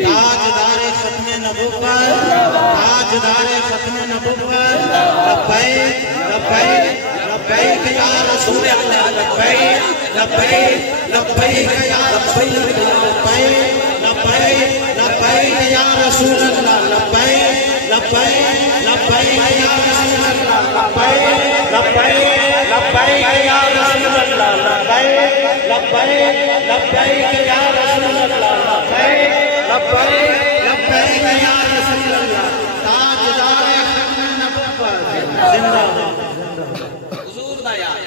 تاجدار ختم نبوت تاجدار ختم نبوت لبیک لبیک لبیک یا رسول اللہ لبیک لبیک لبیک یا رسول اللہ لبیک لبیک لبیک یا رسول اللہ لبیک لبیک لبیک یا رسول اللہ لبیک لبیک لبیک یا رسول اللہ لبیک لبیک لبیک یا رسول اللہ لبیک لبیک لبیک یا رسول اللہ تاجدار ختم نبوت زندہ حضور دا یاد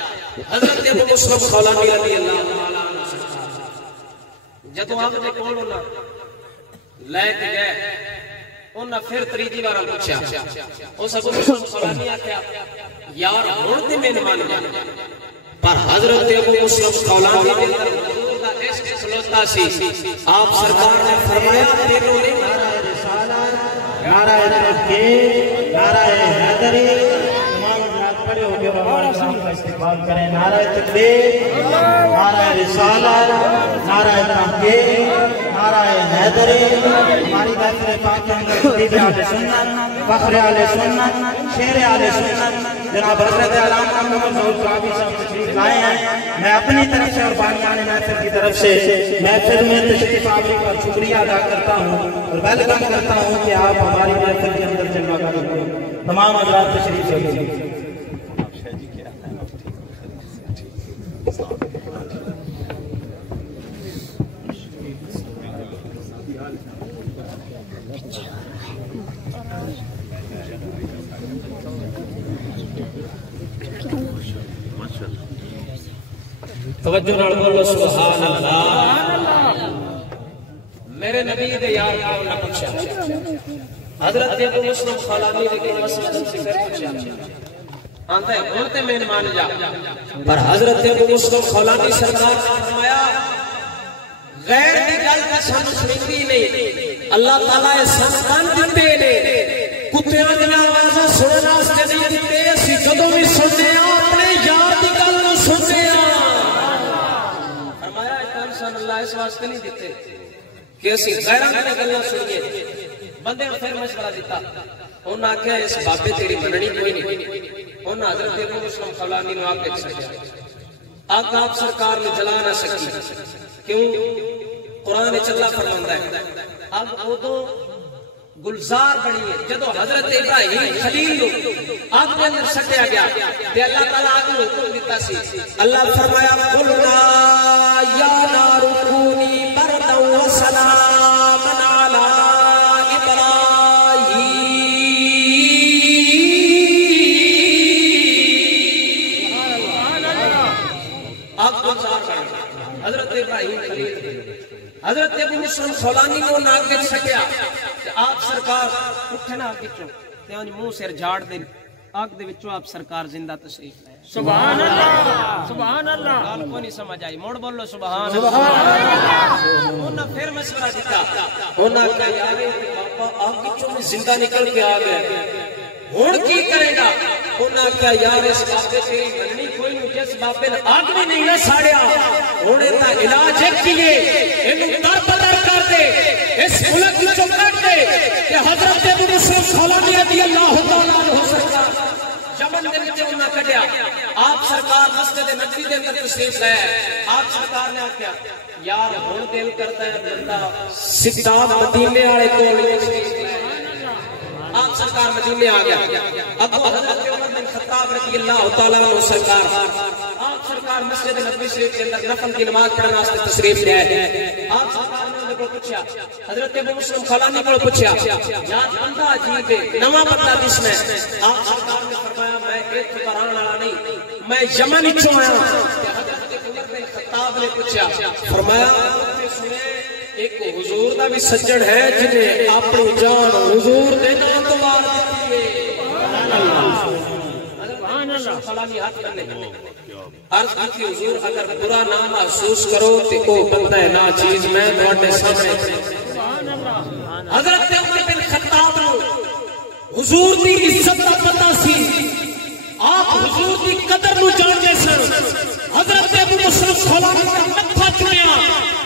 حضرت ابو مسلم خولانی رضی اللہ تعالی عنہ جدو آپ نے کون ہونا لے کے گئے انہاں پھر تریجی بارہ پوچھا اس ابو مسلم خولانی آکھیا یار ہن تے میں مان جا پر حضرت ابو مسلم خولانی دے اندر حضور دا عشق سلوتا سی آپ سرکار نے فرمایا تینوں نے نعرہ رسالت نعرہ تحقیق نعرہ حیدری تمام حضرات پڑے ہو کے ہمارے کرام کا استقبال کریں نعرہ تکبیر نعرہ رسالت نعرہ تحقیق نعرہ حیدری ہماری محفل پاک کے اندر خطیب اہل سنت فخر اہل سنت شیر اہل سنت جناب حضرت علامہ محمد ظہور قابی صاحب تشریف لائے ہیں میں اپنی طرف سے اور بانیان محفل کی طرف سے محفل میں تشریف آوری کا شکریہ ادا کرتا ہوں اور ویلکم کرتا ہوں کہ آپ ہماری محفل کے اندر جلوہ کریں تمام حضرات تشریف لائے توجہ نال بولو سبحان اللہ میرے نبی دے یار کو نہ پوچھا حضرت ابو مسلم خولانی نے کہ مسئلہ ذکر پوچھا آندا ہے ہن تے میں مان جا پر حضرت ابو مسلم خولانی سرکار نے فرمایا غیر دی گل تے سن سنیندی نہیں اللہ تعالی سن کان دتے نے کتےاں دی آوازاں سنن واسطے نہیں دتے اسی کدوں بھی سننے اپنے یار دی گل نوں سننے اللہ اس واسطے نہیں دیتے کہ اسی غیران نے گلنا سنیے بندے نے پھر مشورہ دیتا انہوں نے کہا اس بابے تیری مننی کوئی نہیں انہوں نے حضرت ابو مسلم خولانی نے آپ دیکھ سکیا آپ سرکار نے جلا نہ سکی کیوں قرآن چلا فرماندا ہے اب وہ تو گلزار بنی ہے جدو حضرت ابراہیم خلیل لو آگ کے اندر سٹیا گیا تے اللہ تعالیٰ آگ کو حکم دیتا سی اللہ فرمایا قلنا یا نار کونی بردا و سلاما علی ابراہیم آگ گلزار بنی حضرت ابراہیم خلیل حضرت ابو مسلم خولانی کو ناک کے سکیا کہ آپ سرکار اٹھنا آگ وچوں تے انج منہ سر جھاڑ دے آگ دے وچوں آپ سرکار زندہ تشریف لائے سبحان اللہ سبحان اللہ گل کو نہیں سمجھ آئی موڑ بولو سبحان اللہ انہاں پھر مشورہ دیتا انہاں کہا یار بابا آگ وچوں زندہ نکل کے آ گئے ہن کی کرے گا انہاں کیا یار اس بابے تیری مننی کوئی نہیں جس بابے نے آگ بھی نہیں نہ ساڑیا ہونے تا علاج ایک کیے انہوں در بدر کر دے اس ملک کی جو کر دے کہ حضرت ابو مسلم خولانی رضی اللہ تعالیٰ عنہ سرکار جمن دے وچ انہاں کڈیا آپ سرکار مسجد نبوی دے اندر تشریف لائے آپ سرکار نے کیا یار ہن دل کرتا ہے بندہ سیدھا مدینے والے کول تشریف لائے آپ سرکار مدینے آ گیا ابو حضرت عمر بن خطاب رضی اللہ تعالیٰ عنہ سرکار آپ سرکار مسجد نبوی شریف کے اندر نفل کی نماز پڑھنے واسطے تشریف لے آئے آپ سرکار نے ان کو پوچھا حضرت ابو مسلم خولانی کو پوچھا یار بندہ عجیب ہے نواں بندہ جس میں آپ سرکار نے فرمایا میں ایک قرآن والا نہیں میں یمن وچوں آیا حضرت عمر بن خطاب نے پوچھا فرمایا ایک حضور دا بھی سجن ہے جنہیں اپنی جان حضور دے نام تو وار دیتی ہے خولانی ہاتھ کرنے عرض کی حضور اگر برا نہ محسوس کرو تو وہ بندہ ہے نا چیز میں تواڈے سامنے حضرت عمر بن خطاب حضور دی عزت دا پتہ سی آپ حضور دی قدر نو جانتے سن حضرت ابو مسلم خولانی کا متھا چومیا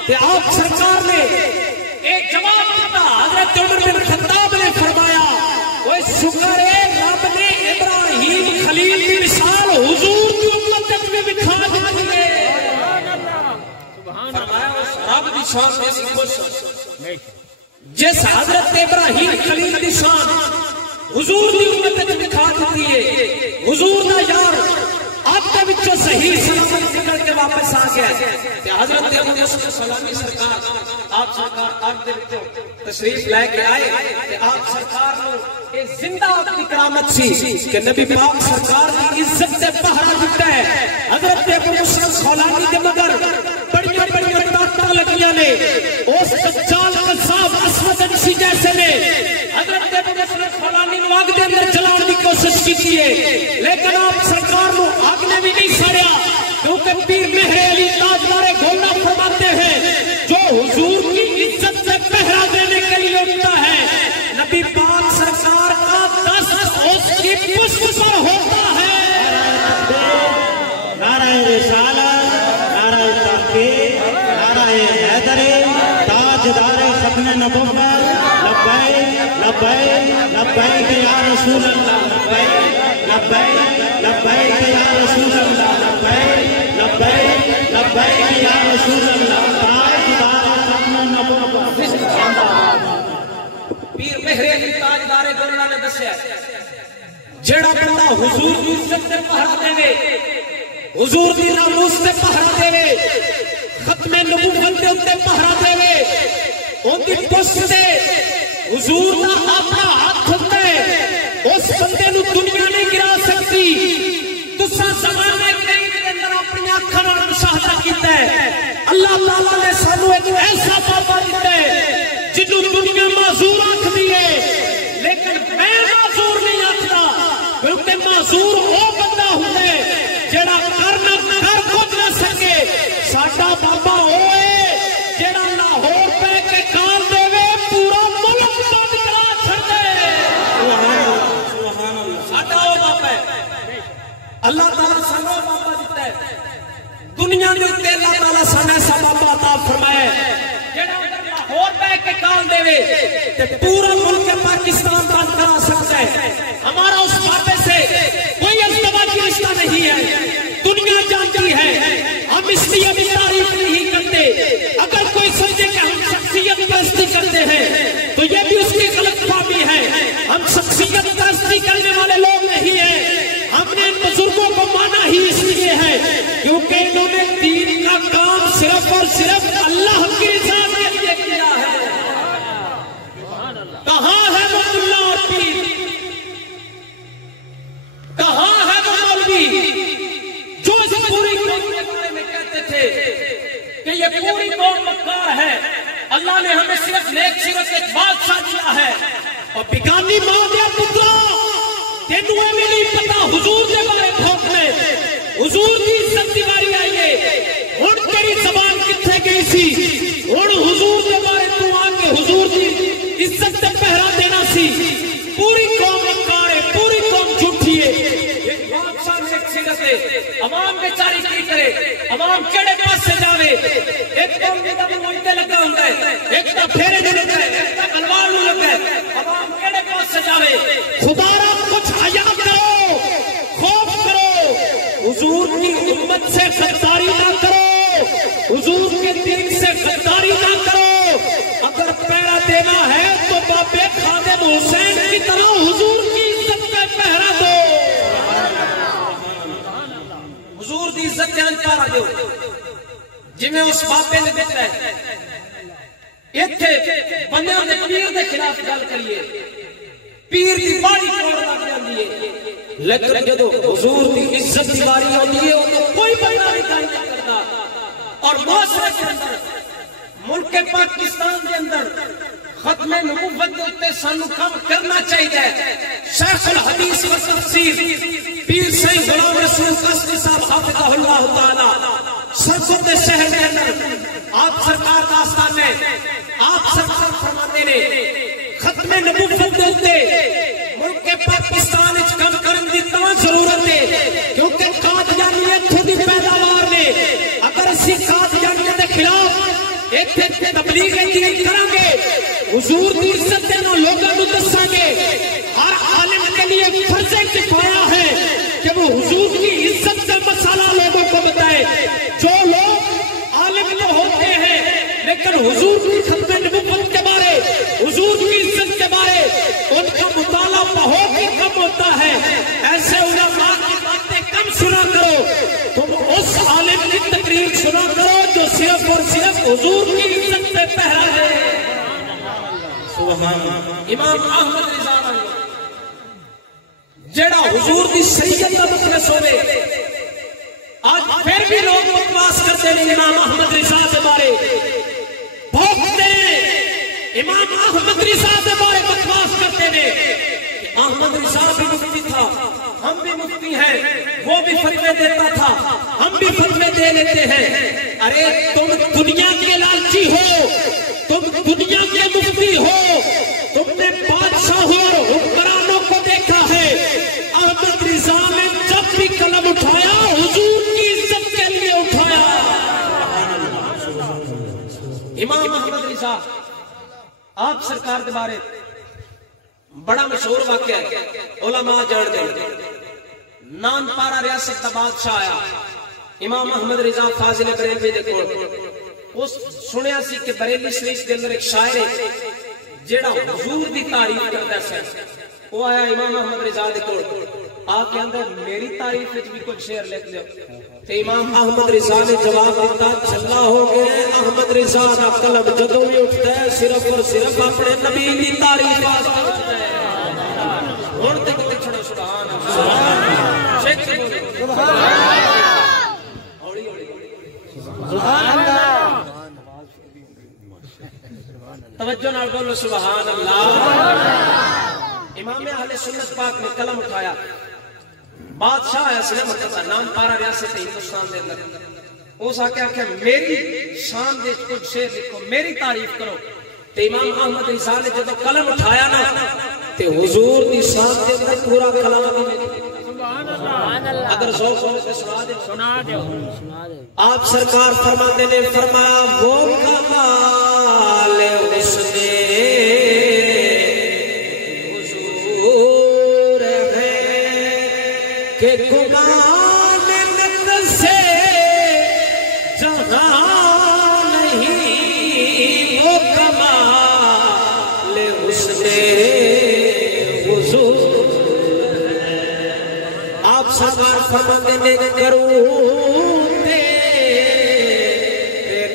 تے آپ سرکار نے ایک جواب دیتا حضرت عمر بن خطاب نے فرمایا اوے شکر ہے رب نے ابراہیم خلیل کی مثال حضور کی امت میں بٹھا دی ہے فرمایا اس رب دی شان میں سے خوش جس حضرت ابراہیم خلیل کی شان حضور دی امت میں دکھا دیتی ہے حضور دا یار آپ کے بچوں صحیح سلامت نکل کے واپس آ گیا کہ حضرت ابو مسلم خولانی سرکار آپ سرکار آپ دے بچوں تشریف لے کے آئے کہ آپ سرکار نے ایک زندہ اپنی کرامت سی کہ نبی پاک سرکار کی عزت سے پہرا دیتا ہے حضرت ابو مسلم خولانی کے مگر بڑیاں بڑیاں ڈاکٹر لگیاں نے اس دجال قصاب اسود انسی جیسے نے حضرت ابو مسلم خولانی نے آگ دے اندر جلانے کی کوشش کی ہے لیکن آپ سرکار نے آگ نے بھی نہیں سڑیا کیونکہ پیر مہر علی تاجدار گولنا فرماتے ہیں جو حضور کی عزت سے پہرا دینے کے لیے اٹھتا ہے نبی پاک سرکار کا دست اس کی پشت پر ہوتا ہے نعرہ رسالت نعرہ تحقیق نعرہ حیدر تاجدار ختم نبوت لبیک لبیک لبیک یا رسول اللہ لبیک لبیک لبیک یا رسول اللہ لبیک لبیک لبیک یا رسول اللہ تاجدار ختم نبوت پیر مہر علی تاجدار گولنا نے دسیا جڑا بندہ حضور کی عزت سے پہرا دے حضور دی ناموس سے پہرا دے ختم نبوت دے اوتے پہرا دے اون دی پشت تے حضور دا اپنا ہاتھ ہوتا ہے اس بندے نو دنیا نہیں گرا سکتی تساں زمانے کے اندر اپنی آنکھاں نال مشاہدہ کیتا ہے اللہ تعالی نے سانو ایک ایسا بابا دیتا ہے جنوں دنیا معذور آکھدی ہے لیکن میں معذور نہیں آکھدا کیونکہ معذور او بندہ ہوندا ہے جڑا کر کچھ نہ سکے ساڈا بابا ہوئے جڑا لاہور پہ کے کام دے پورا ملک بند کرا چھڑے ساڈا او بابا ہے اللہ تعالیٰ سانو بابا دیتا ہے دنیا دے تے اللہ تعالیٰ سانو ایسا بابا عطا فرمائے جڑا لاہور پہ کے کام دے تے پورا ملک پاکستان بند کرا سکتا ہے ہمارا اس بابے سے کوئی ازدواجی رشتہ نہیں ہے دنیا جانتی ہے ہم اس لیے بھی تعریف نہیں کرتے اگر کوئی سمجھے کہ ہم شخصیت پرستی کرتے ہیں تو یہ بھی اس کی غلط فہمی ہے ہم شخصیت پرستی کرنے والے لوگ نہیں ہیں ہم نے ان بزرگوں کو مانا ہی اس لیے ہے کیونکہ انہوں نے دین کا کام صرف اور صرف اللہ کی رضا کے لیے کیا ہے کہاں ہے وہ اللہ اور پیر کہاں ہے وہ مولوی جو اس پوری قوم کے بارے میں کہتے تھے کہ یہ پوری قوم مکار ہے اللہ نے ہمیں صرف نیک صورت ایک بادشاہ دیا ہے اور بیگانی ماں دیا پترا تینوں ہمیں نہیں پتا حضور کے بارے بھوک میں حضور کی عزت دیواری آئی ہے ہن تیری زبان کتنے گئی سی ہن حضور کے بارے تو آ کے حضور کی عزت سے پہرا دینا سی پوری قوم مکار ہے پوری قوم جھوٹی ہے سکتے عوام بیچاری کی کرے عوام کیڑے پاس سے جاوے ایک تو امیدہ میں موئیتے لگا ہوتا ہے ایک تو پھیرے دے لگا ہے ایک تو بلوار نو لگا ہے عوام کیڑے پاس سے جاوے خدا را کچھ حیا کرو خوف کرو حضور کی امت سے غداری نہ کرو حضور کے دین سے غداری نہ کرو اگر پہرا دینا ہے تو بابے خادم حسین کی طرح حضور کی عزت پہ پہرا دو حضور دی عزت جان پارا دو جی میں اس بابے نے دیتا ہے ایتھے بندیاں نے پیر دے خلاف گل کریے پیر دی باری کوڑ لگ جاندی ہے لیکن جدو حضور دی عزت دی باری ہوندی ہے کوئی بندہ نہیں گل نہیں کرتا اور معاشرے کے اندر ملک پاکستان کے اندر ختم نبوت تے سانو کام کرنا چاہیے شیخ الحدیث و تفسیر پیر سید غلام رسول قاسمی صاحب حافظہ اللہ تعالی سرخط شہر کے اندر آپ سرکار کا آستان میں آپ سرکار فرماتے نے ختم نبوت تے ملک پاکستان وچ کام کرن دی تمام ضرورت ہے کیونکہ قادیانیت دی پیداوار نے اگر اسی قادیانیت کے خلاف ایک تبلیغ دین کریں گے حضور کی عزت دینا لوگوں کو دسیں گے ہر عالم کے لیے فرض کفایہ ہے کہ وہ حضور کی عزت کا مسئلہ لوگوں کو بتائے جو لوگ عالم تو ہوتے ہیں لیکن حضور کی ختم نبوت کے بارے حضور کی عزت کے بارے ان کا مطالعہ بہت ہی کم ہوتا ہے ایسے علماء کی باتیں کم سنا کرو تم اس عالم کی تقریر سنا کرو جو صرف اور صرف حضور کی عزت پہ پہرا ہے امام احمد رضا جڑا حضور کی سیدت کا مخلص ہوئے آج پھر بھی لوگ بکواس کرتے ہیں امام احمد رضا کے بارے بھوکتے ہیں امام احمد رضا کے بارے بکواس کرتے ہیں احمد رضا بھی مفتی تھا ہم بھی مفتی ہیں وہ بھی فتوے دیتا تھا ہم بھی فتوے دے لیتے ہیں ارے تم دنیا کے لالچی ہو تم دنیا کے مفتی ہو تم نے بادشاہوں اور حکمرانوں کو دیکھا ہے احمد رضا نے جب بھی قلم اٹھایا حضور کی عزت کے لیے اٹھایا امام احمد رضا آپ سرکار کے بارے بڑا مشہور واقعہ ہے علماء جان دیں نان پارا ریاست کا بادشاہ آیا امام احمد رضا فاضل بریلوی دے کول اس سنیا سی کہ بریلی شریف کے اندر ایک شاعر ہے جیڑا حضور دی تعریف کرتا ہے وہ آیا امام احمد رضا دے کول آ کے اندر میری تعریف وچ بھی کچھ شعر لکھ دیو تے امام احمد رضا نے جواب دیتا چلا ہو گئے احمد رضا دا قلم جدوں بھی اٹھتا ہے صرف اور صرف اپنے نبی دی تعریف واسطے اٹھتا ہے ہن تے کتے چھڑو سبحان اللہ شیخ سبحان اللہ ہولی ہولی سبحان اللہ توجہ نال بولو سبحان اللہ امام اہل سنت پاک نے قلم اٹھایا بادشاہ آیا سنے مکہ نام پارا ریاست ہندوستان دے اندر اس آکے آکے میری شان دے کچھ شعر لکھو میری تعریف کرو تے امام احمد رضا نے جب قلم اٹھایا نا تے حضور دی شان دے اندر پورا کلام سبحان اللہ اگر ذوق ہو تو سنا دے آپ سرکار فرماتے نے فرمایا وہ کمال اس نے کہ گمان نت سے جہاں نہیں وہ کمال اس نے حضور آپ سرکار فرماتے نے کروں تیرے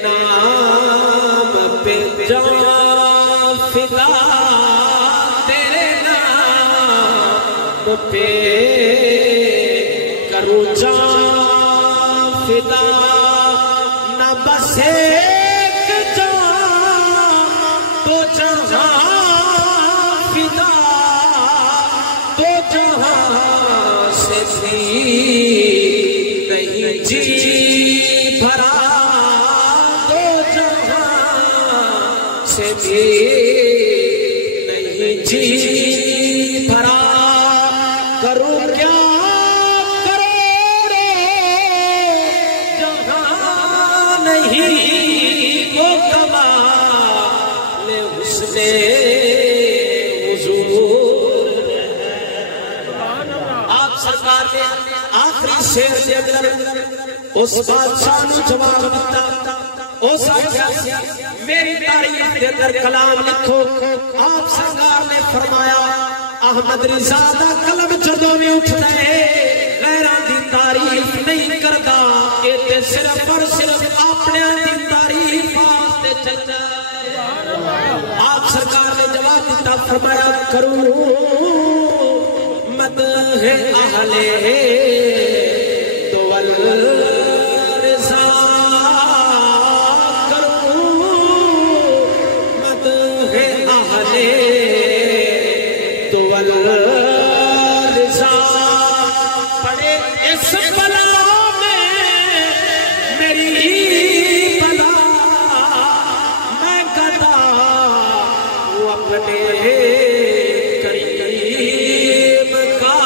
نام پہ جان فدا تیرے نام پہ جان فدا نہ بس ایک جان تو جہاں فدا تو جہاں سے بھی نہیں جی بھرا تو جہاں سے بھی نہیں جی بھرا کروں کیا نہیں وہ کمال حسن حضور آپ سرکار نے آخری شعر کے اندر اس بادشاہ نے جواب دیتا اس میری تاریخ کے اندر کلام لکھو آپ سرکار نے فرمایا احمد رضا دا قلم جدوں بھی اٹھتا ہے غیراں دی تعریف نہیں کردا اے تے صرف اور صرف اپنے دی تعریف واسطے چلدا ہے آپ سرکار نے جواب دیتا فرمایا کروں مدح اہل دول رضا پڑے اس بلا میں میری بلا میں گدا وہ اپنے قریب کا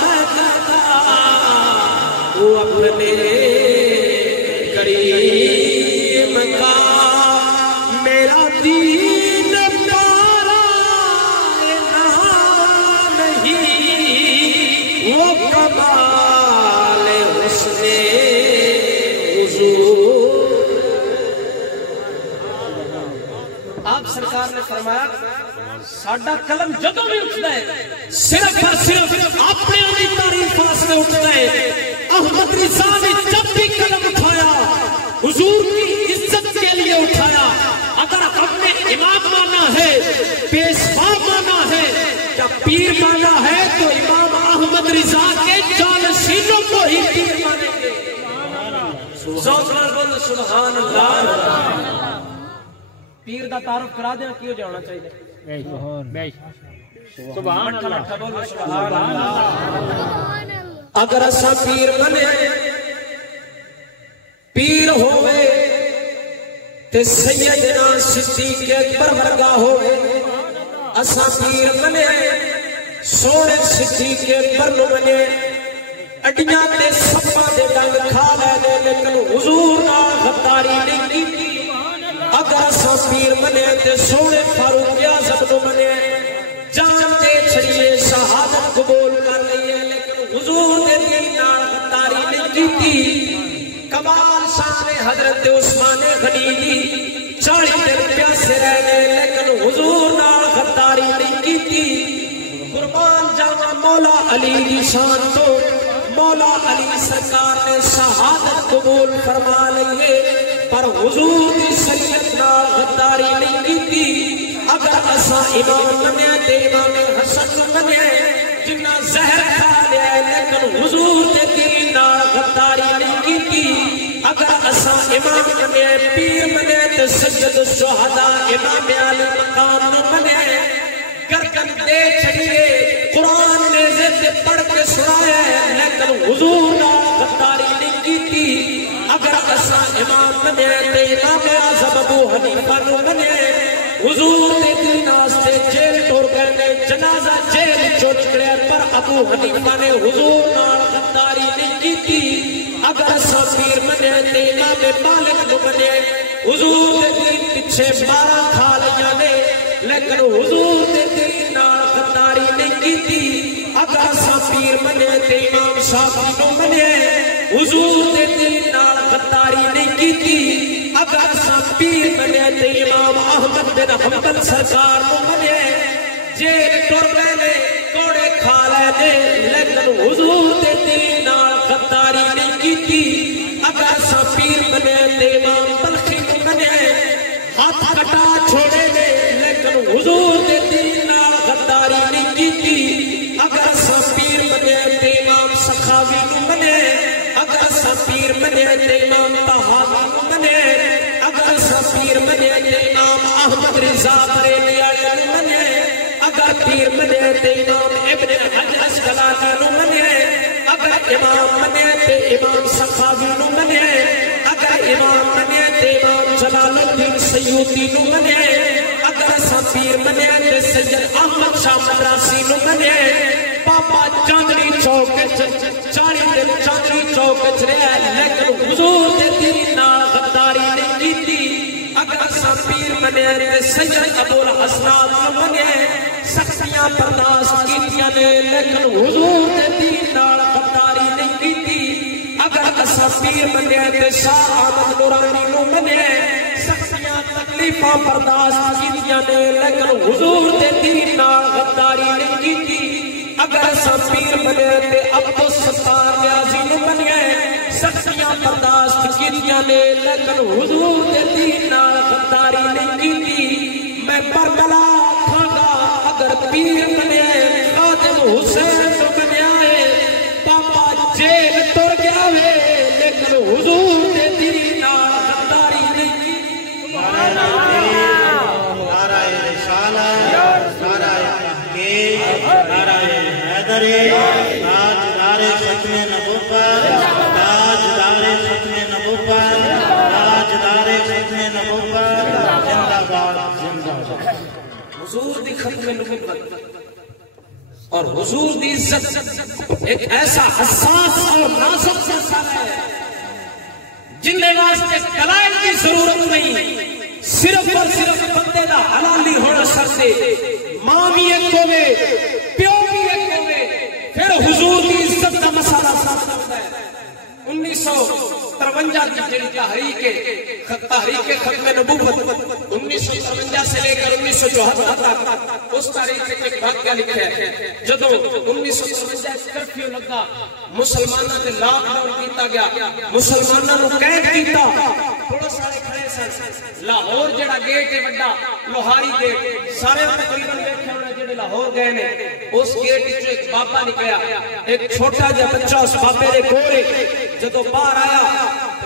میں گدا وہ اپنے قریب کا میرا دین وہ کمال حسن حضور آپ سرکار نے فرمایا ساڈا قلم جدوں بھی اٹھتا ہے صرف اور صرف اپنے دی تعریف واسطے اٹھتا ہے احمد رضا نے جب بھی قلم اٹھایا حضور کی عزت کے لیے اٹھایا اگر اپنے امام مانا ہے پیشوا مانا ہے یا پیر مانا ہے تو امام احمد رضا کے جانشینوں کو ہی پیر مانیں گے سبحان اللہ پیر دا تعارف کرا دینا کیوں جانا چاہیے سبحان اللہ اگر اسا پیر بنے پیر ہوئے تے سیدنا صدیق اکبر ورگا ہوئے اسا پیر بنے سونے صدیق اکبر نو بنے اڈیاں تے سپاں دے ڈنگ کھا لے لیکن حضور نال غداری نہیں کی اگر اسا پیر بنے تے سونے فاروق اعظم نو بنے جان تے چھڑیے شہادت قبول کر لئیے لیکن حضور دے دین نال غداری نہیں کی کمال شان حضرت عثمان غنی دی 40 دن پیاسے رہ گئے لیکن حضور نال غداری نہیں کی قربان جاواں مولا علی دی شان تو مولا علی سرکار نے شہادت قبول فرما لئیے پر حضور دی شریعت نال غداری نہیں کی اگر اسا امام بنے تے امام حسن بنے جنہ زہر کھا لیا لیکن حضور دے دین نال غداری نہیں کی اگر اسا امام بنے پیر بنے تے سید الشہداء امام علی مقام بنے گردن دے چھڑیے قرآن نے زد پڑھ کے سنایا ہے لیکن حضور نال غداری نہیں کی اگر اسا امام بنے تے امام اعظم ابو حنیفہ بنے حضور دے دین واسطے جیل ٹر گئے جنازہ جیل چوں نکلیا پر ابو حنیفہ نے حضور نال غداری نہیں کی اگر اسا پیر بنے تے امام مالک نو بنے حضور دے دین پیچھے 12 کھا لیاں نے لیکن حضور دے دین نال غداری نہیں کی اگر اسا پیر بنے تے امام شافعی نو بنے حضور دے دین نال غداری نہیں کی اگر اسا پیر بنے تے امام احمد بن حنبل سرکار نو بنے جیل ٹر گئے کوڑے کھا لے لیکن حضور دے دین نال غداری نہیں کی اگر اسا پیر بنے تے امام بلخی نو بنے ہاتھ کٹا چھوڑے نے لیکن حضور دے دین نال غداری نہیں کی اگر اسا پیر بنے تے امام سخاوی نو بنے اگر اسا پیر بنے تے امام طحاوی نو بنے اگر اسا پیر بنے تے امام احمد رضا بریلوی والے نو بنے اگر پیر بنے تے امام ابن حجر اسقلانی نو بنے اگر امام بنے تے امام سخاوی نو بنے اگر امام بنے تے امام جلال الدین سیوطی نو بنے اگر اسا پیر بنے تے سید احمد شاہ مدراسی نو بنے پاپا چاندنی چوک 40 دن چاندنی چوک چ رہیا لیکن حضور دے دین نال اساں پیر بنے تے سید ابو الحسنات بنے سختیاں برداشت کیتیاں نے لیکن حضور دے دین نال غداری نہیں کیتی اگر اساں پیر بنے تے شاہ احمد نورانی نو بنے سختیاں تکلیفاں برداشت کیتیاں نے لیکن حضور دے دین نال غداری نہیں کیتی اگر اساں پیر بنے تے عبد الستار نیازی نو بنے سختیاں برداشت کیتیاں نے لیکن حضور دے دین نال غداری نہیں کیتی میں بربلا کھاں گا اگر پیر بنے خادم حسین تو بنیا ہے پاپا جیل تر گیا ہے لیکن حضور دے دین نال غداری نہیں کیتی نعرہ رسالت نعرہ تحقیق نعرہ حیدری تاجدار ختم نبوت تاجدار ختم نبوت تاجدار ختم نبوت زندہ باد زندہ باد حضور دی ختم نبوت اور حضور دی عزت ایک ایسا حساس اور نازک مسئلہ ہے جن کے واسطے دلائل کی ضرورت نہیں صرف اور صرف بندے دا حلالی ہونا شرط ہے ماں بھی ایک ہوے پیو بھی ایک ہوے پھر حضور کی عزت کا مسئلہ صاف ہوتا ہے 1953 کی جڑی تحریک ختم نبوت 1953 سے لے کر 1974 تک اس تاریخ میں ایک واقعہ لکھا ہے جدو 1953 کرفیو لگا مسلمانوں نے لاک ڈاؤن کیتا گیا مسلمانوں کو قید کیتا پولیس والے کھڑے سن لاہور جڑا گیٹ ہے بڑا لوہاری گیٹ سارے تقریباً ویکھے ہونے جڑے لاہور گئے نے اس گیٹ وچ ایک بابا نکلیا ایک چھوٹا جہا بچہ اس بابے دے کول جدو باہر آیا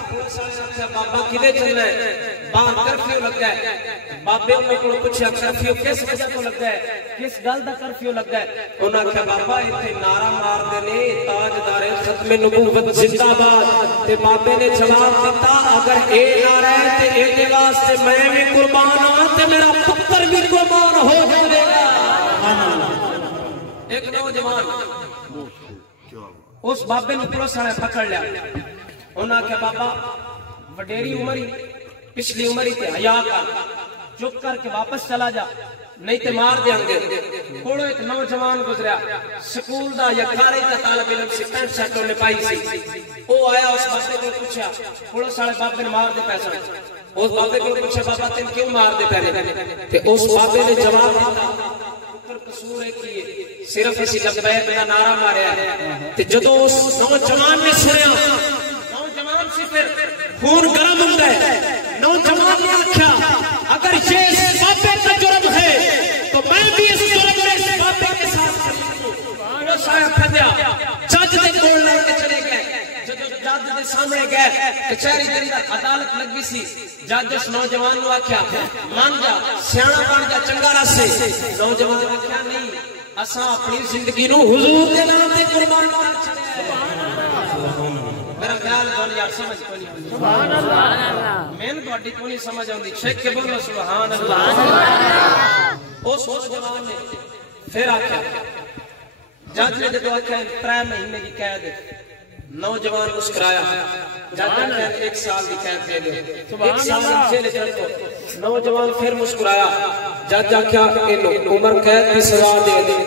پولیس والے نے کہا بابا کدے چلنا ہے باہر کرفیو لگا ہے بابے انہوں کو پوچھا کرفیو کس وجہ کو لگا ہے کس گل دا کرفیو لگا ہے انہوں نے کہا بابا ایتھے نعرہ مار دے نے تاجدار ختم نبوت زندہ باد تے بابے نے جواب دیتا اگر اے نعرہ ہے تے اے دے واسطے میں بھی قربان ہوں تے میرا پتر بھی قربان ہو جائے گا ایک نوجوان اس بابے نے پولیس والے پکڑ لیا انہوں نے کہا بابا وڈیری عمر ہی پچھلی عمر ہی تے حیا کر چپ کر کے واپس چلا جا نہیں تے مار دیاں گے کوڑو ایک نوجوان گزریا سکول دا یا کالج دا طالب علم سی پینٹ شرٹ نے پائی سی او آیا اس بابے کو پوچھا پولیس والے بابے نے مار دے پیسہ اس بابے کو پوچھا بابا تم کیوں مار دے پہلے تے اس بابے نے جواب دیتا پتر قصور ہے کہ صرف اسی لبیک دا نعرہ ماریا تے جدوں اس نوجوان نے سنیا نوجوان سی پھر خون گرم ہوتا ہے نوجوان نے آکھا اگر یہ اس بابے کا جرم ہے تو میں بھی اس جرم میں اس بابے کے ساتھ کروں وہ شاید پھدیا جج دے کول لے کے چلے گئے جج دے سامنے گئے کچہری کے اندر عدالت لگی سی جج اس نوجوان نے آکھا مان جا سیاںا بن جا چنگا راسے نوجوان نے آکھا نہیں اساں اپنی زندگی نو حضور دے نام تے قربان کر چھڈیا میرا خیال بول یار سمجھ کو نہیں سبحان اللہ میں تہاڈی کو نہیں سمجھ آندی چھک کے بولو سبحان اللہ اس نوجوان نے پھر آکھیا جج نے جدوں آکھیا 3 مہینے کی قید نوجوان مسکرایا جج نے 1 سال کی قید دے دو 1 سال جیل وچ رکھو نوجوان پھر مسکرایا جج آکھیا اینو عمر قید کی سزا دے دے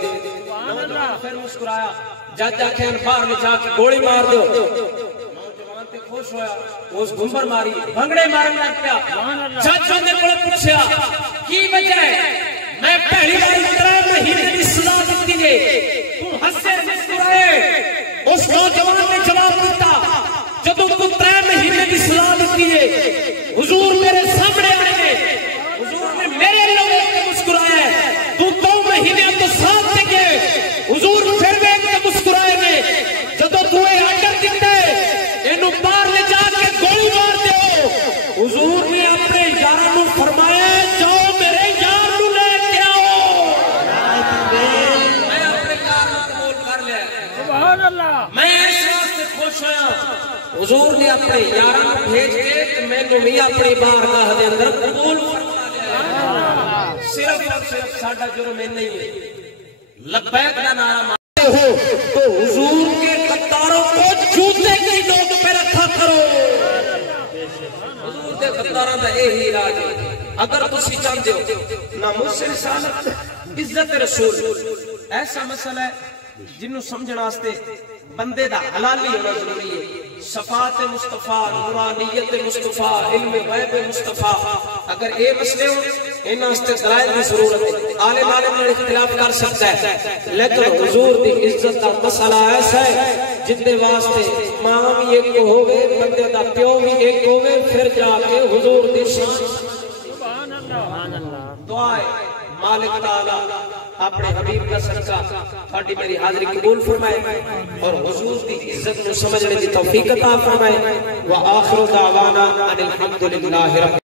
نوجوان پھر مسکرایا جج آکھیا باہر لے جا کے گولی مار دو نوجوان تے خوش ہویا اس گھمبر ماری بھنگڑے مارن لگ پیا جج نے کول پوچھا کی وجہ ہے میں پہلی بار 3 مہینے کی سزا دتی ہے تو ہنسے مسکرائے اس نوجوان نے جواب دیتا جب تو 3 مہینے کی سزا دیتی ہے حضور میرے سامنے آئے حضور نے میرے لوگوں کو مسکرایا ہے تو 2 مہینے تو ساتھ دے گئے حضور پھر میں مسکرائے میں جب تو یہ آرڈر دیتا ہے انہوں باہر لے جا کے گولی مار دے حضور نے اپنے یاروں کو فرمایا جاؤ میرے یار کو لے کے آؤ میں اپنے یار کو قبول کر لیا سبحان اللہ میں اس واسطے خوش ہویا حضور نے اپنے یاروں کو بھیج کے میں نے بھی اپنی بارگاہ دے اندر قبول فرمایا صرف اور صرف ساڈا جرم نہیں ہے لبیک کا نعرہ مارتے ہو تو حضور کے غداروں کو جوتے کی نوک پہ رکھا کرو حضور کے غداراں دا یہی علاج ہے اگر تسی چاہتے ہو ناموس رسالت عزت رسول ایسا مسئلہ ہے جنہوں سمجھنا واسطے بندے دا حلالی ہونا ضروری ہے صفات مصطفیٰ نورانیت مصطفیٰ علم غیب مصطفیٰ اگر اے مسئلے ہو ان واسطے دلائل کی ضرورت ہے عالم میں اختلاف کر سکتا ہے لیکن حضور دی عزت کا مسئلہ ایسا ہے جتنے واسطے ماں بھی ایک ہوئے بندے دا پیو بھی ایک ہوئے پھر جا کے حضور دی شان دعائے مالک تعالیٰ اپنے حبیب کا صدقہ ساڈی میری حاضری قبول فرمائے اور حضور کی عزت کو سمجھنے کی توفیق عطا فرمائے وآخر دعوانا ان الحمدللہ رب